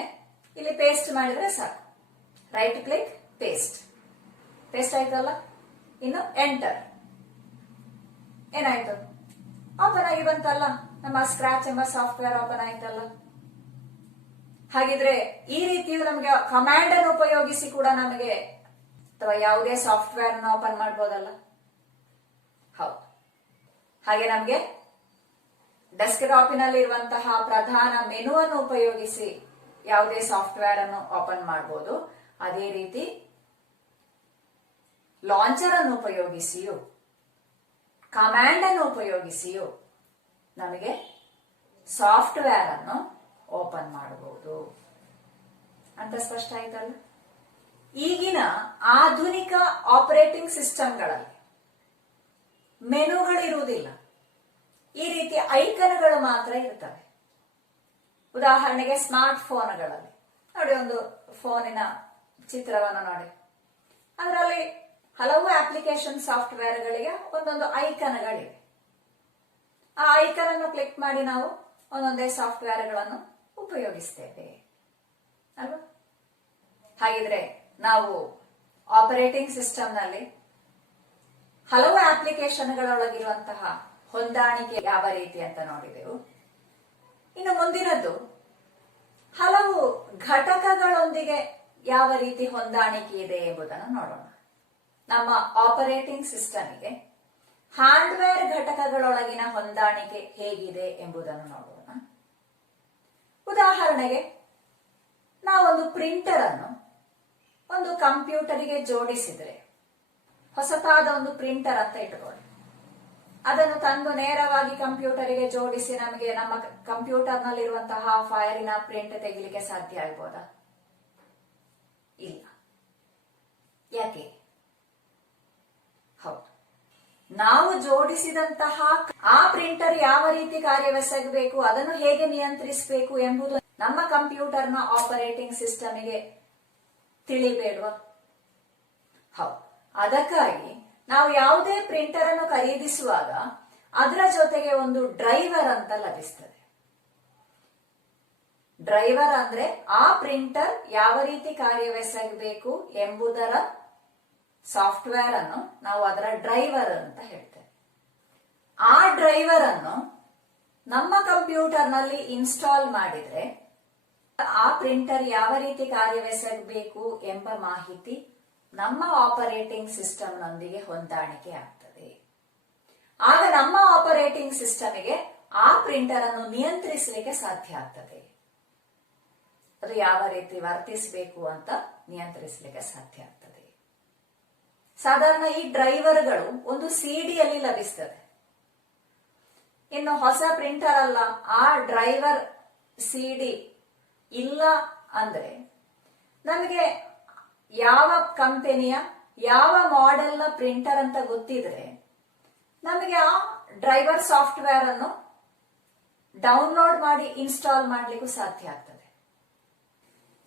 ಇಲ್ಲಿ ಪೇಸ್ಟ್ ಮಾಡಿದ್ರೆ ಸಾಕು. Right click, paste. ಪೇಸ್ಟ್ ಆಯ್ತಲ್ಲ. ಇನ್ನು ಎಂಟರ್. ಏನಾಯ್ತು? ಓಪನ್ ಆಗಿ ಬಂತಲ್ಲ, ನಮ್ಮ ಸ್ಕ್ರಾಚ್ ಎಂಬ ಸಾಫ್ಟ್ವೇರ್ ಓಪನ್ ಆಯ್ತಲ್ಲ. ಹಾಗಿದ್ರೆ ಈ ರೀತಿಯು ನಮಗೆ ಕಮಾಂಡ್ ಅನ್ನು ಉಪಯೋಗಿಸಿ ಕೂಡ ನಮಗೆ ಅಥವಾ ಯಾವುದೇ ಸಾಫ್ಟ್ವೇರ್ ಅನ್ನು ಓಪನ್ ಮಾಡಬಹುದಲ್ಲ. ಹೌದು. ಹಾಗೆ ನಮಗೆ ಡೆಸ್ಕ್ಟಾಪಿನಲ್ಲಿ ಇರುವಂತಹ ಪ್ರಧಾನ ಮೆನುವನ್ನು ಉಪಯೋಗಿಸಿ ಯಾವುದೇ ಸಾಫ್ಟ್ವೇರ್ ಅನ್ನು ಓಪನ್ ಮಾಡಬಹುದು. ಅದೇ ರೀತಿ ಲಾಂಚರ್ ಅನ್ನು ಉಪಯೋಗಿಸಿಯೂ ಕಮಾಂಡ್ ಅನ್ನು ಉಪಯೋಗಿಸಿಯೂ ನಮಗೆ ಸಾಫ್ಟ್ವೇರ್ ಅನ್ನು ಓಪನ್ ಮಾಡಬಹುದು ಅಂತ ಸ್ಪಷ್ಟ ಆಯ್ತಲ್ಲ. ಈಗಿನ ಆಧುನಿಕ ಆಪರೇಟಿಂಗ್ ಸಿಸ್ಟಮ್ಗಳಲ್ಲಿ ಮೆನುಗಳಿರುವುದಿಲ್ಲ, ಈ ರೀತಿ ಐಕನ್ಗಳು ಮಾತ್ರ ಇರ್ತವೆ. ಉದಾಹರಣೆಗೆ ಸ್ಮಾರ್ಟ್ ಫೋನ್ಗಳಲ್ಲಿ ನೋಡಿ, ಒಂದು ಫೋನಿನ ಚಿತ್ರವನ್ನು ನೋಡಿ, ಅದರಲ್ಲಿ ಹಲವು ಅಪ್ಲಿಕೇಶನ್ ಸಾಫ್ಟ್ವೇರ್ಗಳಿಗೆ ಒಂದೊಂದು ಐಕನ್ಗಳಿವೆ. ಆ ಐಕನ್ ಅನ್ನು ಕ್ಲಿಕ್ ಮಾಡಿ ನಾವು ಒಂದೊಂದೇ ಸಾಫ್ಟ್ವೇರ್ಗಳನ್ನು ಉಪಯೋಗಿಸ್ತೇವೆ ಅಲ್ವಾ. ಹಾಗಿದ್ರೆ ನಾವು ಆಪರೇಟಿಂಗ್ ಸಿಸ್ಟಮ್ನಲ್ಲಿ ಹಲವು ಅಪ್ಲಿಕೇಶನ್ಗಳೊಳಗಿರುವಂತಹ ಹೊಂದಾಣಿಕೆ ಯಾವ ರೀತಿ ಅಂತ ನೋಡಿದೆವು. ಇನ್ನು ಮುಂದಿನದ್ದು ಹಲವು ಘಟಕಗಳೊಂದಿಗೆ ಯಾವ ರೀತಿ ಹೊಂದಾಣಿಕೆ ಇದೆ ಎಂಬುದನ್ನು ನೋಡೋಣ. ನಮ್ಮ ಆಪರೇಟಿಂಗ್ ಸಿಸ್ಟಮ್ಗೆ ಹಾರ್ಡ್ವೇರ್ ಘಟಕಗಳೊಳಗಿನ ಹೊಂದಾಣಿಕೆ ಹೇಗಿದೆ ಎಂಬುದನ್ನು ನೋಡೋಣ. ಉದಾಹರಣೆಗೆ ನಾವೊಂದು ಪ್ರಿಂಟರ್ ಅನ್ನು ಒಂದು ಕಂಪ್ಯೂಟರಿಗೆ ಜೋಡಿಸಿದ್ರೆ, ಹೊಸತಾದ ಒಂದು ಪ್ರಿಂಟರ್ ಅಂತ ಇಟ್ಕೊಳ್ಳಿ, ಅದನ್ನು ತಂದು ನೇರವಾಗಿ ಕಂಪ್ಯೂಟರಿಗೆ ಜೋಡಿಸಿ ನಮಗೆ ನಮ್ಮ ಕಂಪ್ಯೂಟರ್ ನಲ್ಲಿರುವಂತಹ ಫೈಲಿನ ಪ್ರಿಂಟ್ ತೆಗಿಲಿಕ್ಕೆ ಸಾಧ್ಯ ಆಗ್ಬೋದಾ? ಇಲ್ಲ. ಯಾಕೆ? ಹೌದು, ನಾವು ಜೋಡಿಸಿದಂತಹ ಆ ಪ್ರಿಂಟರ್ ಯಾವ ರೀತಿ ಕಾರ್ಯವೆಸಗಬೇಕು, ಅದನ್ನು ಹೇಗೆ ನಿಯಂತ್ರಿಸಬೇಕು ಎಂಬುದು ನಮ್ಮ ಕಂಪ್ಯೂಟರ್ನ ಆಪರೇಟಿಂಗ್ ಸಿಸ್ಟಮ್ಗೆ ತಿಳಿಬೇಡುವ. ಹೌದು, ಅದಕ್ಕಾಗಿ ನಾವು ಯಾವುದೇ ಪ್ರಿಂಟರ್ ಅನ್ನು ಖರೀದಿಸುವಾಗ ಅದರ ಜೊತೆಗೆ ಒಂದು ಡ್ರೈವರ್ ಅಂತ ಲಭಿಸ್ತದೆ. ಡ್ರೈವರ್ ಅಂದ್ರೆ ಆ ಪ್ರಿಂಟರ್ ಯಾವ ರೀತಿ ಕಾರ್ಯವೆಸಗಬೇಕು ಎಂಬುದರ ಸಾಫ್ಟ್ವೇರ್ ಅನ್ನು ನಾವು ಅದರ ಡ್ರೈವರ್ ಅಂತ ಹೇಳ್ತೇವೆ. ಆ ಡ್ರೈವರ್ ಅನ್ನು ನಮ್ಮ ಕಂಪ್ಯೂಟರ್ ನಲ್ಲಿ ಇನ್ಸ್ಟಾಲ್ ಮಾಡಿದ್ರೆ ಆ ಪ್ರಿಂಟರ್ ಯಾವ ರೀತಿ ಕಾರ್ಯವೆಸಗಬೇಕು ಎಂಬ ಮಾಹಿತಿ ನಮ್ಮ ಆಪರೇಟಿಂಗ್ ಸಿಸ್ಟಮ್ ನೊಂದಿಗೆ ಹೊಂದಾಣಿಕೆ ಆಗ್ತದೆ. ಆಗ ನಮ್ಮ ಆಪರೇಟಿಂಗ್ ಸಿಸ್ಟಮ್ಗೆ ಆ ಪ್ರಿಂಟರ್ ಅನ್ನು ನಿಯಂತ್ರಿಸಲಿಕ್ಕೆ ಸಾಧ್ಯ ಆಗ್ತದೆ. ಅದು ಯಾವ ರೀತಿ ವರ್ತಿಸಬೇಕು ಅಂತ ನಿಯಂತ್ರಿಸಲಿಕ್ಕೆ ಸಾಧ್ಯ ಆಗ್ತದೆ. ಸಾಧಾರಣ ಈ ಡ್ರೈವರ್ಗಳು ಒಂದು ಸಿಡಿಯಲ್ಲಿ ಲಭಿಸ್ತದೆ. ಇನ್ನು ಹೊಸ ಪ್ರಿಂಟರ್ ಅಲ್ಲ, ಆ ಡ್ರೈವರ್ ಸಿಡಿ ಇಲ್ಲ ಅಂದ್ರೆ ನಮಗೆ ಯಾವ ಕಂಪನಿಯ ಯಾವ ಮಾಡೆಲ್ನ ಪ್ರಿಂಟರ್ ಅಂತ ಗೊತ್ತಿದ್ರೆ ನಮಗೆ ಆ ಡ್ರೈವರ್ ಸಾಫ್ಟ್ವೇರ್ ಅನ್ನು ಡೌನ್ಲೋಡ್ ಮಾಡಿ ಇನ್ಸ್ಟಾಲ್ ಮಾಡಲಿಕ್ಕೂ ಸಾಧ್ಯ ಆಗ್ತದೆ.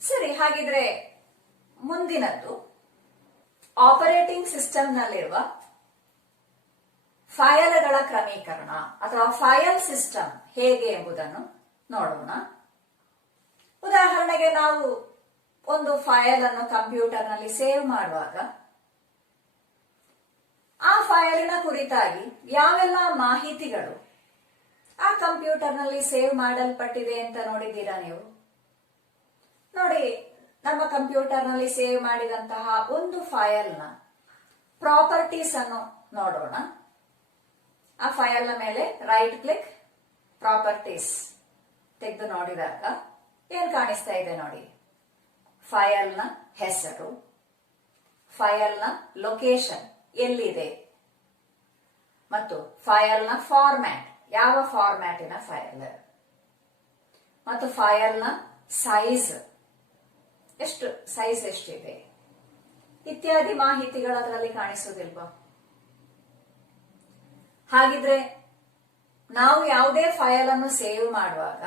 ಸರಿ, ಹಾಗಿದ್ರೆ ಮುಂದಿನದ್ದು ಆಪರೇಟಿಂಗ್ ಸಿಸ್ಟಮ್ ನಲ್ಲಿರುವ ಫೈಲ್ಗಳ ಕ್ರಮೀಕರಣ ಅಥವಾ ಫೈಲ್ ಸಿಸ್ಟಮ್ ಹೇಗೆ ಎಂಬುದನ್ನು ನೋಡೋಣ. ಉದಾಹರಣೆಗೆ ನಾವು ಒಂದು ಫೈಲ್ ಅನ್ನು ಕಂಪ್ಯೂಟರ್ನಲ್ಲಿ ಸೇವ್ ಮಾಡುವಾಗ ಆ ಫೈಲಿನ ಕುರಿತಾಗಿ ಯಾವೆಲ್ಲ ಮಾಹಿತಿಗಳು ಆ ಕಂಪ್ಯೂಟರ್ನಲ್ಲಿ ಸೇವ್ ಮಾಡಲ್ಪಟ್ಟಿದೆ ಅಂತ ನೋಡಿದ್ದೀರಾ ನೀವು? ನೋಡಿ, ನಮ್ಮ ಕಂಪ್ಯೂಟರ್ನಲ್ಲಿ ಸೇವ್ ಮಾಡಿದಂತಹ ಒಂದು ಫೈಲ್ನ ಪ್ರಾಪರ್ಟೀಸ್ ಅನ್ನು ನೋಡೋಣ. ಆ ಫೈಲ್ನ ಮೇಲೆ ರೈಟ್ ಕ್ಲಿಕ್, ಪ್ರಾಪರ್ಟೀಸ್ ತೆಗೆದು ನೋಡಿದಾಗ ಏನ್ ಕಾಣಿಸ್ತಾ ಇದೆ ನೋಡಿ? ಫೈಲ್ನ ಹೆಸರು, ಫೈಲ್ನ ಲೊಕೇಶನ್ ಎಲ್ಲಿದೆ, ಮತ್ತು ಫೈಲ್ನ ಫಾರ್ಮ್ಯಾಟ್, ಯಾವ ಫಾರ್ಮ್ಯಾಟಿನ ಫೈಲ್, ಮತ್ತು ಫೈಲ್ನ ಸೈಜ್ ಎಷ್ಟಿದೆ ಇತ್ಯಾದಿ ಮಾಹಿತಿಗಳು ಅದರಲ್ಲಿ ಕಾಣಿಸುವುದಿಲ್ವಾ? ಹಾಗಿದ್ರೆ ನಾವು ಯಾವುದೇ ಫೈಲ್ ಅನ್ನು ಸೇವ್ ಮಾಡುವಾಗ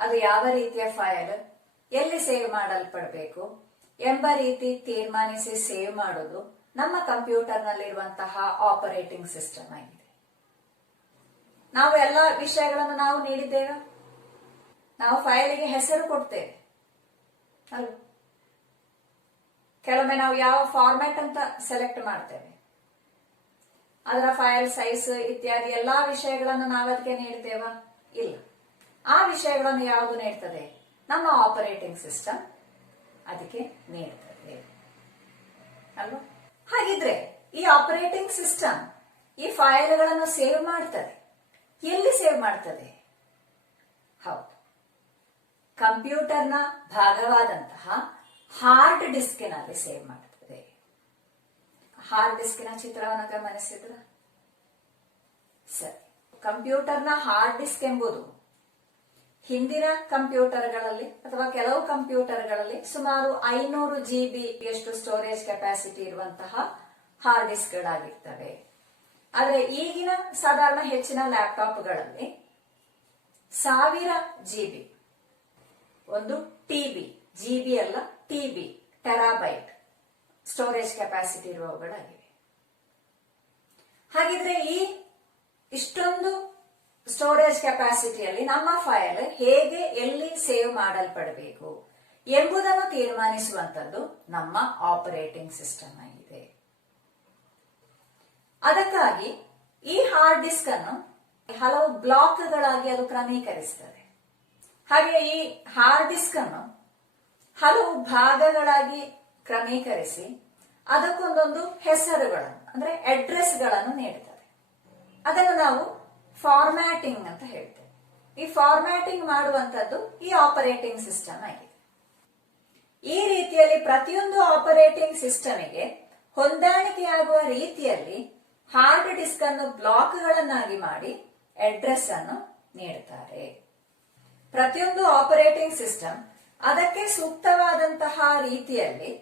ಅದು ಯಾವ ರೀತಿಯ ಫೈಲ್, ಎಲ್ಲಿ ಸೇವ್ ಮಾಡಲ್ಪಡಬೇಕು ಎಂಬ ರೀತಿ ತೀರ್ಮಾನಿಸಿ ಸೇವ್ ಮಾಡೋದು ನಮ್ಮ ಕಂಪ್ಯೂಟರ್ನಲ್ಲಿರುವಂತಹ ಆಪರೇಟಿಂಗ್ ಸಿಸ್ಟಮ್ ಆಗಿದೆ. ನಾವು ಎಲ್ಲ ವಿಷಯಗಳನ್ನು ನಾವು ನೀಡಿದ್ದೇವೆ. ನಾವು ಫೈಲಿಗೆ ಹೆಸರು ಕೊಡ್ತೇವೆ ಅಲ್ವ? ಕೆಲವೊಮ್ಮೆ ನಾವು ಯಾವ ಫಾರ್ಮ್ಯಾಟ್ ಅಂತ ಸೆಲೆಕ್ಟ್ ಮಾಡ್ತೇವೆ, ಅದರ ಫೈಲ್ ಸೈಜ್ ಇತ್ಯಾದಿ ಎಲ್ಲಾ ವಿಷಯಗಳನ್ನು ನಾವು ಅದಕ್ಕೆ ನೀಡ್ತೇವಾ? ಇಲ್ಲ. ಆ ವಿಷಯಗಳನ್ನು ಯಾವುದು ನೀಡ್ತದೆ? ನಮ್ಮ ಆಪರೇಟಿಂಗ್ ಸಿಸ್ಟಮ್ ಅದಕ್ಕೆ ನೀಡ್ತದೆ ಅಲ್ವಾ? ಹಾಗಿದ್ರೆ ಈ ಆಪರೇಟಿಂಗ್ ಸಿಸ್ಟಮ್ ಈ ಫೈಲ್ಗಳನ್ನು ಸೇವ್ ಮಾಡ್ತದೆ. ಎಲ್ಲಿ ಸೇವ್ ಮಾಡ್ತದೆ? ಹೌದು, ಕಂಪ್ಯೂಟರ್ನ ಭಾಗವಾದಂತಹ ಹಾರ್ಡ್ ಡಿಸ್ಕಿನಲ್ಲಿ ಸೇವ್ ಮಾಡ್ತದೆ. ಹಾರ್ಡ್ ಡಿಸ್ಕಿನ ಚಿತ್ರವನ್ನು ಗಮನಿಸಿದ್ರ? ಸರಿ, ಕಂಪ್ಯೂಟರ್ನ ಹಾರ್ಡ್ ಡಿಸ್ಕ್ ಎಂಬುದು ಹಿಂದಿನ ಕಂಪ್ಯೂಟರ್ಗಳಲ್ಲಿ ಅಥವಾ ಕೆಲವು ಕಂಪ್ಯೂಟರ್ಗಳಲ್ಲಿ ಸುಮಾರು 500 GB ಯಷ್ಟು ಸ್ಟೋರೇಜ್ ಕೆಪಾಸಿಟಿ ಇರುವಂತಹ ಹಾರ್ಡ್ ಡಿಸ್ಕ್ಗಳಾಗಿರ್ತವೆ. ಆದರೆ ಈಗಿನ ಸಾಧಾರಣ ಹೆಚ್ಚಿನ ಲ್ಯಾಪ್ಟಾಪ್ಗಳಲ್ಲಿ 1000 GB, ಒಂದು ಟಿಬಿ, GB ಅಲ್ಲ ಟಿಬಿ, ಟೆರಾಬೈಟ್ ಸ್ಟೋರೇಜ್ ಕೆಪಾಸಿಟಿ ಇರುವವುಗಳಾಗಿವೆ. ಹಾಗಿದ್ರೆ ಈ ಇಷ್ಟೊಂದು ಸ್ಟೋರೇಜ್ ಕೆಪಾಸಿಟಿಯಲ್ಲಿ ನಮ್ಮ ಫೈಲ್ ಹೇಗೆ ಎಲ್ಲಿ ಸೇವ್ ಮಾಡಲ್ಪಡಬೇಕು ಎಂಬುದನ್ನು ತೀರ್ಮಾನಿಸುವಂತದ್ದು ನಮ್ಮ ಆಪರೇಟಿಂಗ್ ಸಿಸ್ಟಮ್ ಆಗಿದೆ. ಅದಕ್ಕಾಗಿ ಈ ಹಾರ್ಡ್ ಡಿಸ್ಕ್ ಅನ್ನು ಹಲವು ಬ್ಲಾಕ್ಗಳಾಗಿ ಅದು ಕ್ರಮೀಕರಿಸುತ್ತದೆ. ಹಾಗೆ ಈ ಹಾರ್ಡ್ ಡಿಸ್ಕ್ ಅನ್ನು ಹಲವು ಭಾಗಗಳಾಗಿ ಕ್ರಮೀಕರಿಸಿ ಅದಕ್ಕೊಂದೊಂದು ಹೆಸರುಗಳನ್ನು ಅಂದ್ರೆ ಅಡ್ರೆಸ್ಗಳನ್ನು ನೀಡುತ್ತದೆ. ಅದನ್ನು ನಾವು ಫಾರ್ಮ್ಯಾಟಿಂಗ್ ಅಂತ ಹೇಳ್ತೇವೆ. ಈ ಫಾರ್ಮ್ಯಾಟಿಂಗ್ ಮಾಡುವಂತದ್ದು ಈ ಆಪರೇಟಿಂಗ್ ಸಿಸ್ಟಮ್ ಆಗಿದೆ. ಈ ರೀತಿಯಲ್ಲಿ ಪ್ರತಿಯೊಂದು ಆಪರೇಟಿಂಗ್ ಸಿಸ್ಟಮಿಗೆ ಹೊಂದಾಣಿಕೆಯಾಗುವ ರೀತಿಯಲ್ಲಿ ಹಾರ್ಡ್ ಡಿಸ್ಕ್ ಅನ್ನು ಬ್ಲಾಕ್ಗಳನ್ನಾಗಿ ಮಾಡಿ ಅಡ್ರೆಸ್ ಅನ್ನು ನೀಡುತ್ತಾರೆ. ಪ್ರತಿಯೊಂದು ಆಪರೇಟಿಂಗ್ ಸಿಸ್ಟಮ್ ಅದಕ್ಕೆ ಸೂಕ್ತವಾದಂತಹ ರೀತಿಯಲ್ಲಿ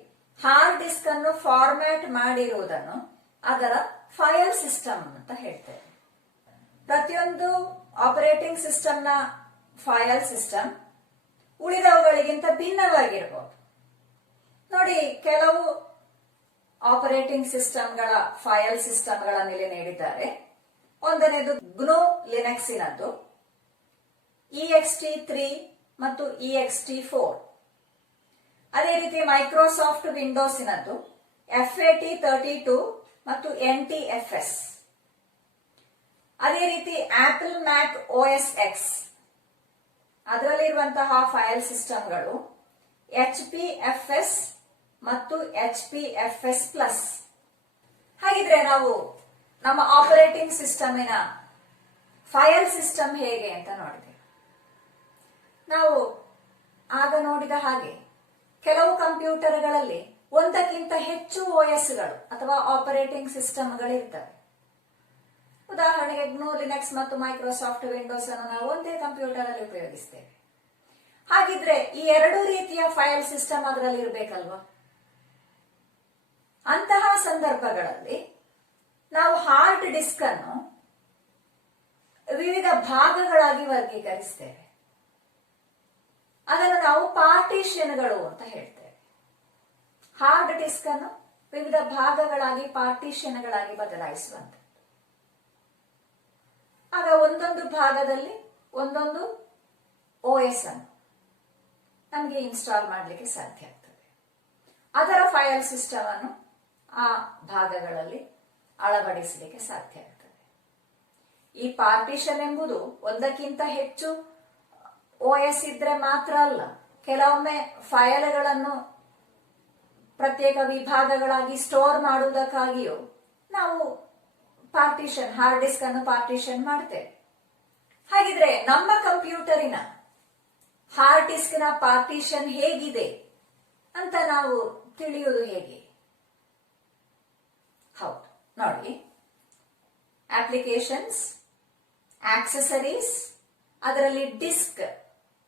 ಹಾರ್ಡ್ ಡಿಸ್ಕ್ ಅನ್ನು ಫಾರ್ಮ್ಯಾಟ್ ಮಾಡಿರುವುದನ್ನು ಅದರ ಫೈಲ್ ಸಿಸ್ಟಮ್ ಅಂತ ಹೇಳ್ತೇವೆ. ಪ್ರತಿಯೊಂದು ಆಪರೇಟಿಂಗ್ ಸಿಸ್ಟಮ್ನ ಫೈಲ್ ಸಿಸ್ಟಮ್ ಉಳಿದವುಗಳಿಗಿಂತ ಭಿನ್ನವಾಗಿರಬಹುದು. ನೋಡಿ, ಕೆಲವು ಆಪರೇಟಿಂಗ್ ಸಿಸ್ಟಮ್ಗಳ ಫೈಲ್ ಸಿಸ್ಟಮ್ಗಳನ್ನು ಇಲ್ಲಿ ನೀಡಿದ್ದಾರೆ. ಒಂದನೇದು ಗ್ನೂ ಲಿನಕ್ಸಿನದ್ದು ext3 ಮತ್ತು ext4. ಅದೇ ರೀತಿ ಮೈಕ್ರೋಸಾಫ್ಟ್ ವಿಂಡೋಸಿನದ್ದು FAT32 ಮತ್ತು NTFS. ಅದೇ ರೀತಿ ಆಪಲ್ ಮ್ಯಾಕ್ OS X ಅದರಲ್ಲಿರುವಂತಹ ಫೈಲ್ ಸಿಸ್ಟಮ್ಗಳು HPFS ಮತ್ತು HPFS+. ಹಾಗಿದ್ರೆ ನಾವು ನಮ್ಮ ಆಪರೇಟಿಂಗ್ ಸಿಸ್ಟಮಿನ ಫೈಲ್ ಸಿಸ್ಟಮ್ ಹೇಗೆ ಅಂತ ನೋಡಿದೆ. ನಾವು ಆಗ ನೋಡಿದ ಹಾಗೆ ಕೆಲವು ಕಂಪ್ಯೂಟರ್ಗಳಲ್ಲಿ ಒಂದಕ್ಕಿಂತ ಹೆಚ್ಚು OSಗಳು ಅಥವಾ ಆಪರೇಟಿಂಗ್ ಸಿಸ್ಟಮ್ಗಳಿರ್ತವೆ. ಉದಾಹರಣೆಗೆ ಗ್ನೂ ಲಿನಕ್ಸ್ ಮತ್ತು ಮೈಕ್ರೋಸಾಫ್ಟ್ ವಿಂಡೋಸ್ ಅನ್ನು ನಾವು ಒಂದೇ ಕಂಪ್ಯೂಟರ್ ಅಲ್ಲಿ ಉಪಯೋಗಿಸ್ತೇವೆ. ಹಾಗಿದ್ರೆ ಈ ಎರಡು ರೀತಿಯ ಫೈಲ್ ಸಿಸ್ಟಮ್ ಅದರಲ್ಲಿ ಇರಬೇಕಲ್ವಾ? ಅಂತಹ ಸಂದರ್ಭಗಳಲ್ಲಿ ನಾವು ಹಾರ್ಡ್ ಡಿಸ್ಕ್ ಅನ್ನು ವಿವಿಧ ಭಾಗಗಳಾಗಿ ವರ್ಗೀಕರಿಸ್ತೇವೆ. ಅದನ್ನು ನಾವು ಪಾರ್ಟಿಷನ್ಗಳು ಅಂತ ಹೇಳ್ತೇವೆ. ಹಾರ್ಡ್ ಡಿಸ್ಕ್ ಅನ್ನು ವಿವಿಧ ಭಾಗಗಳಾಗಿ ಪಾರ್ಟಿಷನ್ಗಳಾಗಿ ಬದಲಾಯಿಸುವಂತ. ಆಗ ಒಂದೊಂದು ಭಾಗದಲ್ಲಿ ಒಂದೊಂದು OS ಅನ್ನು, ನಮಗೆ ಇನ್ಸ್ಟಾಲ್ ಮಾಡಲಿಕ್ಕೆ ಸಾಧ್ಯ ಆಗ್ತದೆ. ಅದರ ಫೈಲ್ ಸಿಸ್ಟಮ್ ಅನ್ನು ಆ ಭಾಗಗಳಲ್ಲಿ ಅಳವಡಿಸಲಿಕ್ಕೆ ಸಾಧ್ಯ ಆಗ್ತದೆ. ಈ ಪಾರ್ಟಿಷನ್ ಎಂಬುದು ಒಂದಕ್ಕಿಂತ ಹೆಚ್ಚು ಓಎಸ್ ಇದ್ರೆ ಮಾತ್ರ ಅಲ್ಲ, ಕೆಲವೊಮ್ಮೆ ಫೈಲ್ಗಳನ್ನು ಪ್ರತ್ಯೇಕ ವಿಭಾಗಗಳಾಗಿ ಸ್ಟೋರ್ ಮಾಡುವುದಕ್ಕಾಗಿಯೂ ನಾವು ಪಾರ್ಟಿಷನ್, ಹಾರ್ಡ್ ಡಿಸ್ಕ್ ಅನ್ನು ಪಾರ್ಟಿಷನ್ ಮಾಡ್ತೇವೆ. ಹಾಗಿದ್ರೆ ನಮ್ಮ ಕಂಪ್ಯೂಟರಿನ ಹಾರ್ಡ್ ಡಿಸ್ಕ್ ನ ಪಾರ್ಟಿಷನ್ ಹೇಗಿದೆ ಅಂತ ನಾವು ತಿಳಿಯುವುದು ಹೇಗೆ? ಹೌದು, ನೋಡಿ, ಅಪ್ಲಿಕೇಶನ್ಸ್, ಆಕ್ಸೆಸರೀಸ್, ಅದರಲ್ಲಿ ಡಿಸ್ಕ್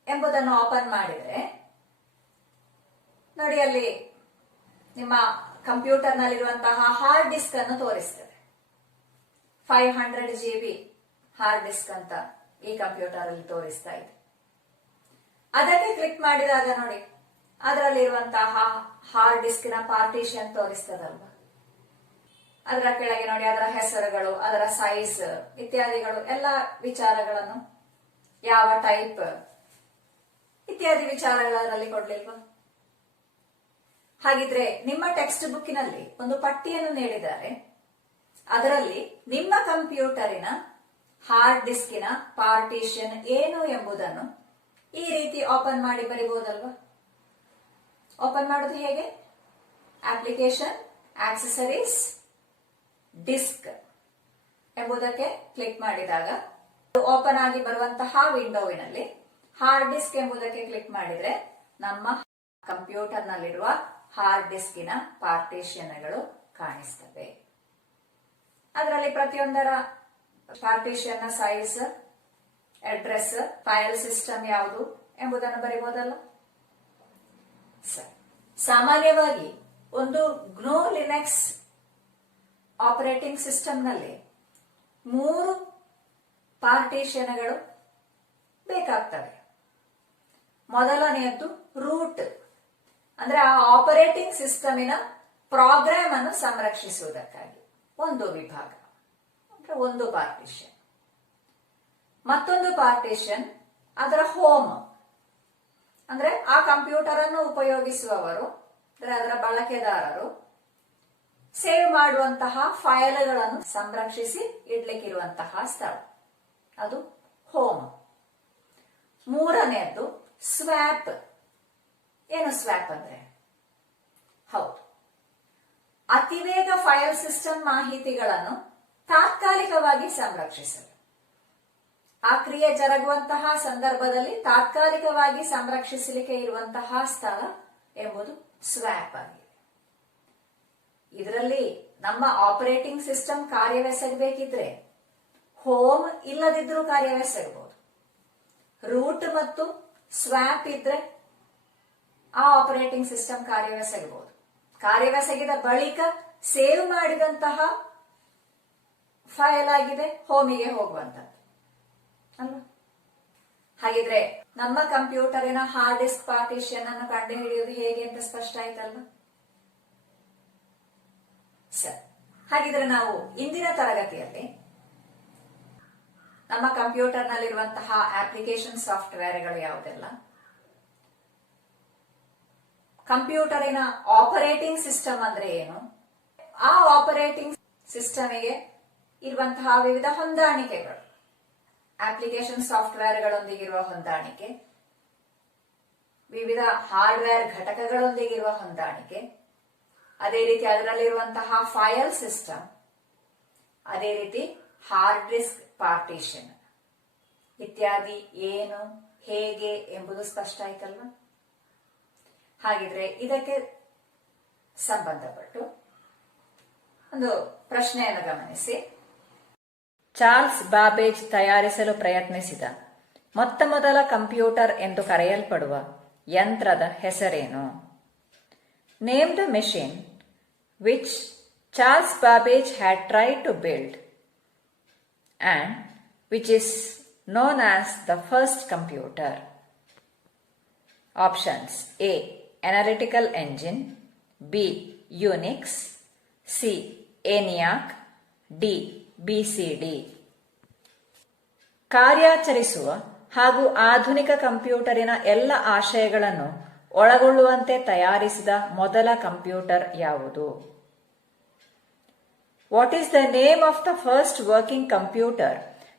ಎಂಬುದನ್ನು ಓಪನ್ ಮಾಡಿದ್ರೆ ನೋಡಿ, ಅಲ್ಲಿ ನಿಮ್ಮ ಕಂಪ್ಯೂಟರ್ ನಲ್ಲಿರುವಂತಹ ಹಾರ್ಡ್ ಡಿಸ್ಕ್ ಅನ್ನು ತೋರಿಸ್ತದೆ. 500 GB ಹಾರ್ಡ್ ಡಿಸ್ಕ್ ಅಂತ ಈ ಕಂಪ್ಯೂಟರ್ ಅಲ್ಲಿ ತೋರಿಸ್ತಾ ಇದೆ. ಅದಕ್ಕೆ ಕ್ಲಿಕ್ ಮಾಡಿದಾಗ ನೋಡಿ, ಅದರಲ್ಲಿರುವಂತಹ ಹಾರ್ಡ್ ಡಿಸ್ಕ್ ನ ಪಾರ್ಟಿಷನ್ ತೋರಿಸ್ತದಲ್ವಾ. ಅದರ ಕೆಳಗೆ ನೋಡಿ, ಅದರ ಹೆಸರುಗಳು, ಅದರ ಸೈಜ್ ಇತ್ಯಾದಿಗಳು, ಎಲ್ಲ ವಿಚಾರಗಳನ್ನು, ಯಾವ ಟೈಪ್ ಇತ್ಯಾದಿ ವಿಚಾರಗಳಲ್ಲಿ ಕೊಡ್ಲಿಲ್ವಾ? ಹಾಗಿದ್ರೆ ನಿಮ್ಮ ಟೆಕ್ಸ್ಟ್ ಬುಕ್ಕಿನಲ್ಲಿ ಒಂದು ಪಟ್ಟಿಯನ್ನು ನೀಡಿದ್ದಾರೆ. ಅದರಲ್ಲಿ ನಿಮ್ಮ ಕಂಪ್ಯೂಟರಿನ ಹಾರ್ಡ್ ಡಿಸ್ಕಿನ ಪಾರ್ಟಿಷನ್ ಏನು ಎಂಬುದನ್ನು ಈ ರೀತಿ ಓಪನ್ ಮಾಡಿ ಬರಿಬಹುದಲ್ವಾ? ಓಪನ್ ಮಾಡೋದು ಹೇಗೆ? ಅಪ್ಲಿಕೇಶನ್, ಆಕ್ಸೆಸರೀಸ್, ಡಿಸ್ಕ್ ಎಂಬುದಕ್ಕೆ ಕ್ಲಿಕ್ ಮಾಡಿದಾಗ ಓಪನ್ ಆಗಿ ಬರುವಂತಹ ವಿಂಡೋವಿನಲ್ಲಿ ಹಾರ್ಡ್ ಡಿಸ್ಕ್ ಎಂಬುದಕ್ಕೆ ಕ್ಲಿಕ್ ಮಾಡಿದ್ರೆ ನಮ್ಮ ಕಂಪ್ಯೂಟರ್ ನಲ್ಲಿರುವ ಹಾರ್ಡ್ ಡಿಸ್ಕಿನ ಪಾರ್ಟಿಷನ್ಗಳು ಕಾಣಿಸ್ತವೆ. ಅದರಲ್ಲಿ ಪ್ರತಿಯೊಂದರ ಪಾರ್ಟಿಷನ್ ನ ಸೈಜ್, ಅಡ್ರೆಸ್, ಫೈಲ್ ಸಿಸ್ಟಮ್ ಯಾವುದು ಎಂಬುದನ್ನು ಬರೀಬಹುದಲ್ಲ. ಸಾಮಾನ್ಯವಾಗಿ ಒಂದು ಗ್ನೂ ಲಿನಕ್ಸ್ ಆಪರೇಟಿಂಗ್ ಸಿಸ್ಟಮ್ ನಲ್ಲಿ 3 ಪಾರ್ಟಿಷನ್ಗಳು ಬೇಕಾಗ್ತವೆ. ಮೊದಲನೆಯದ್ದು ರೂಟ್, ಅಂದ್ರೆ ಆ ಆಪರೇಟಿಂಗ್ ಸಿಸ್ಟಮಿನ ಪ್ರೋಗ್ರಾಮ್ ಅನ್ನು ಸಂರಕ್ಷಿಸುವುದಕ್ಕಾಗಿ ಒಂದು ವಿಭಾಗ, ಅಂದ್ರೆ ಒಂದು ಪಾರ್ಟಿಷನ್. ಮತ್ತೊಂದು ಪಾರ್ಟಿಷನ್ ಅದರ ಹೋಮ್, ಅಂದ್ರೆ ಆ ಕಂಪ್ಯೂಟರ್ ಅನ್ನು ಉಪಯೋಗಿಸುವವರು, ಅಂದ್ರೆ ಅದರ ಬಳಕೆದಾರರು ಸೇವ್ ಮಾಡುವಂತಹ ಫೈಲ್ಗಳನ್ನು ಸಂರಕ್ಷಿಸಿ ಇಡ್ಲಿಕ್ಕಿರುವಂತಹ ಸ್ಥಳ, ಅದು ಹೋಮ್. ಮೂರನೆಯದ್ದು ಸ್ವ್ಯಾಪ್. ಏನು ಸ್ವ್ಯಾಪ್ ಅಂದ್ರೆ? ಹೌದು, ಅತಿವೇಗ ಫೈಲ್ ಸಿಸ್ಟಮ್ ಮಾಹಿತಿಗಳನ್ನು ತಾತ್ಕಾಲಿಕವಾಗಿ ಸಂರಕ್ಷಿಸಲು, ಆ ಕ್ರಿಯೆ ಜರುಗುವಂತಹ ಸಂದರ್ಭದಲ್ಲಿ ತಾತ್ಕಾಲಿಕವಾಗಿ ಸಂರಕ್ಷಿಸಲಿಕ್ಕೆ ಇರುವಂತಹ ಸ್ಥಳ ಎಂಬುದು ಸ್ವ್ಯಾಪ್ ಆಗಿದೆ. ಇದರಲ್ಲಿ ನಮ್ಮ ಆಪರೇಟಿಂಗ್ ಸಿಸ್ಟಮ್ ಕಾರ್ಯವೆಸಗಬೇಕಿದ್ರೆ ಹೋಮ್ ಇಲ್ಲದಿದ್ರೂ ಕಾರ್ಯವೆಸಗಬಹುದು. ರೂಟ್ ಮತ್ತು ಸ್ವ್ಯಾಪ್ ಇದ್ರೆ ಆ ಆಪರೇಟಿಂಗ್ ಸಿಸ್ಟಮ್ ಕಾರ್ಯವೆಸಗಬಹುದು. ಕಾರ್ಯವೆಸಗಿದ ಬಳಿಕ ಸೇವ್ ಮಾಡಿದಂತಹ ಫೈಲ್ ಆಗಿದೆ ಹೋಮಿಗೆ ಹೋಗುವಂತದ್ದು ಅಲ್ವಾ? ಹಾಗಿದ್ರೆ ನಮ್ಮ ಕಂಪ್ಯೂಟರಿನ ಹಾರ್ಡ್ ಡಿಸ್ಕ್ ಪಾರ್ಟಿಷನ್ ಅನ್ನು ಕಂಡುಹಿಡಿಯುವುದು ಹೇಗೆ ಅಂತ ಸ್ಪಷ್ಟ ಆಯ್ತಲ್ವಾ? ಸರಿ, ಹಾಗಿದ್ರೆ ನಾವು ಇಂದಿನ ತರಗತಿಯಲ್ಲಿ ನಮ್ಮ ಕಂಪ್ಯೂಟರ್ ನಲ್ಲಿರುವಂತಹ ಅಪ್ಲಿಕೇಶನ್ ಸಾಫ್ಟ್ವೇರ್ಗಳು ಯಾವುದೆಲ್ಲ, ಕಂಪ್ಯೂಟರಿನ ಆಪರೇಟಿಂಗ್ ಸಿಸ್ಟಮ್ ಅಂದ್ರೆ ಏನು, ಆ ಆಪರೇಟಿಂಗ್ ಸಿಸ್ಟಮ್ಗೆ ಇರುವಂತಹ ವಿವಿಧ ಹೊಂದಾಣಿಕೆಗಳು, ಅಪ್ಲಿಕೇಶನ್ ಸಾಫ್ಟ್ವೇರ್ಗಳೊಂದಿಗಿರುವ ಹೊಂದಾಣಿಕೆ, ವಿವಿಧ ಹಾರ್ಡ್ವೇರ್ ಘಟಕಗಳೊಂದಿಗಿರುವ ಹೊಂದಾಣಿಕೆ, ಅದೇ ರೀತಿ ಅದರಲ್ಲಿರುವಂತಹ ಫೈಲ್ ಸಿಸ್ಟಮ್, ಅದೇ ರೀತಿ ಹಾರ್ಡ್ ಡಿಸ್ಕ್ ಪಾರ್ಟಿಷನ್ ಇತ್ಯಾದಿ ಏನು, ಹೇಗೆ ಎಂಬುದು ಸ್ಪಷ್ಟ ಆಯ್ತಲ್ವಾ? ಹಾಗಿದ್ರೆ ಇದಕ್ಕೆ ಸಂಬಂಧಪಟ್ಟು ಒಂದು ಪ್ರಶ್ನೆಯನ್ನು ಗಮನಿಸಿ. ಚಾರ್ಲ್ಸ್ ಬಾಬೇಜ್ ತಯಾರಿಸಲು ಪ್ರಯತ್ನಿಸಿದ ಮೊತ್ತಮೊದಲ ಕಂಪ್ಯೂಟರ್ ಎಂದು ಕರೆಯಲ್ಪಡುವ ಯಂತ್ರದ ಹೆಸರೇನು? Name the machine which Charles Babbage had tried to build and which is known as the first computer. Options: A. Analytical engine, B. Unix, C. ENIAC, D. BCD. ಕಾರ್ಯಾಚರಿಸುವ ಹಾಗೂ ಆಧುನಿಕ ಕಂಪ್ಯೂಟರಿನ ಎಲ್ಲ ಆಶಯಗಳನ್ನು ಒಳಗೊಳ್ಳುವಂತೆ ತಯಾರಿಸಿದ ಮೊದಲ ಕಂಪ್ಯೂಟರ್ ಯಾವುದು? What is the name of the first working computer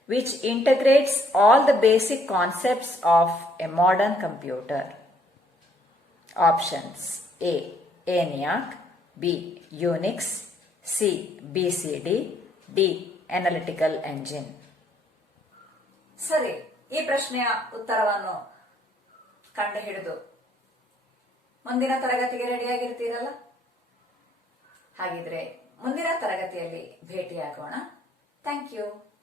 which integrates all the basic concepts of a modern computer? Options: A. ENIAC, B. Unix, C. BCD, D. Analytical Engine. ಸರಿ, ಈ ಪ್ರಶ್ನೆಯ ಉತ್ತರವನ್ನು ಕಂಡುಹಿಡಿದು ಮುಂದಿನ ತರಗತಿಗೆ ರೆಡಿಯಾಗಿರ್ತೀರಲ್ಲ? ಹಾಗಿದ್ರೆ ಮುಂದಿನ ತರಗತಿಯಲ್ಲಿ ಭೇಟಿಯಾಗೋಣ. Thank you.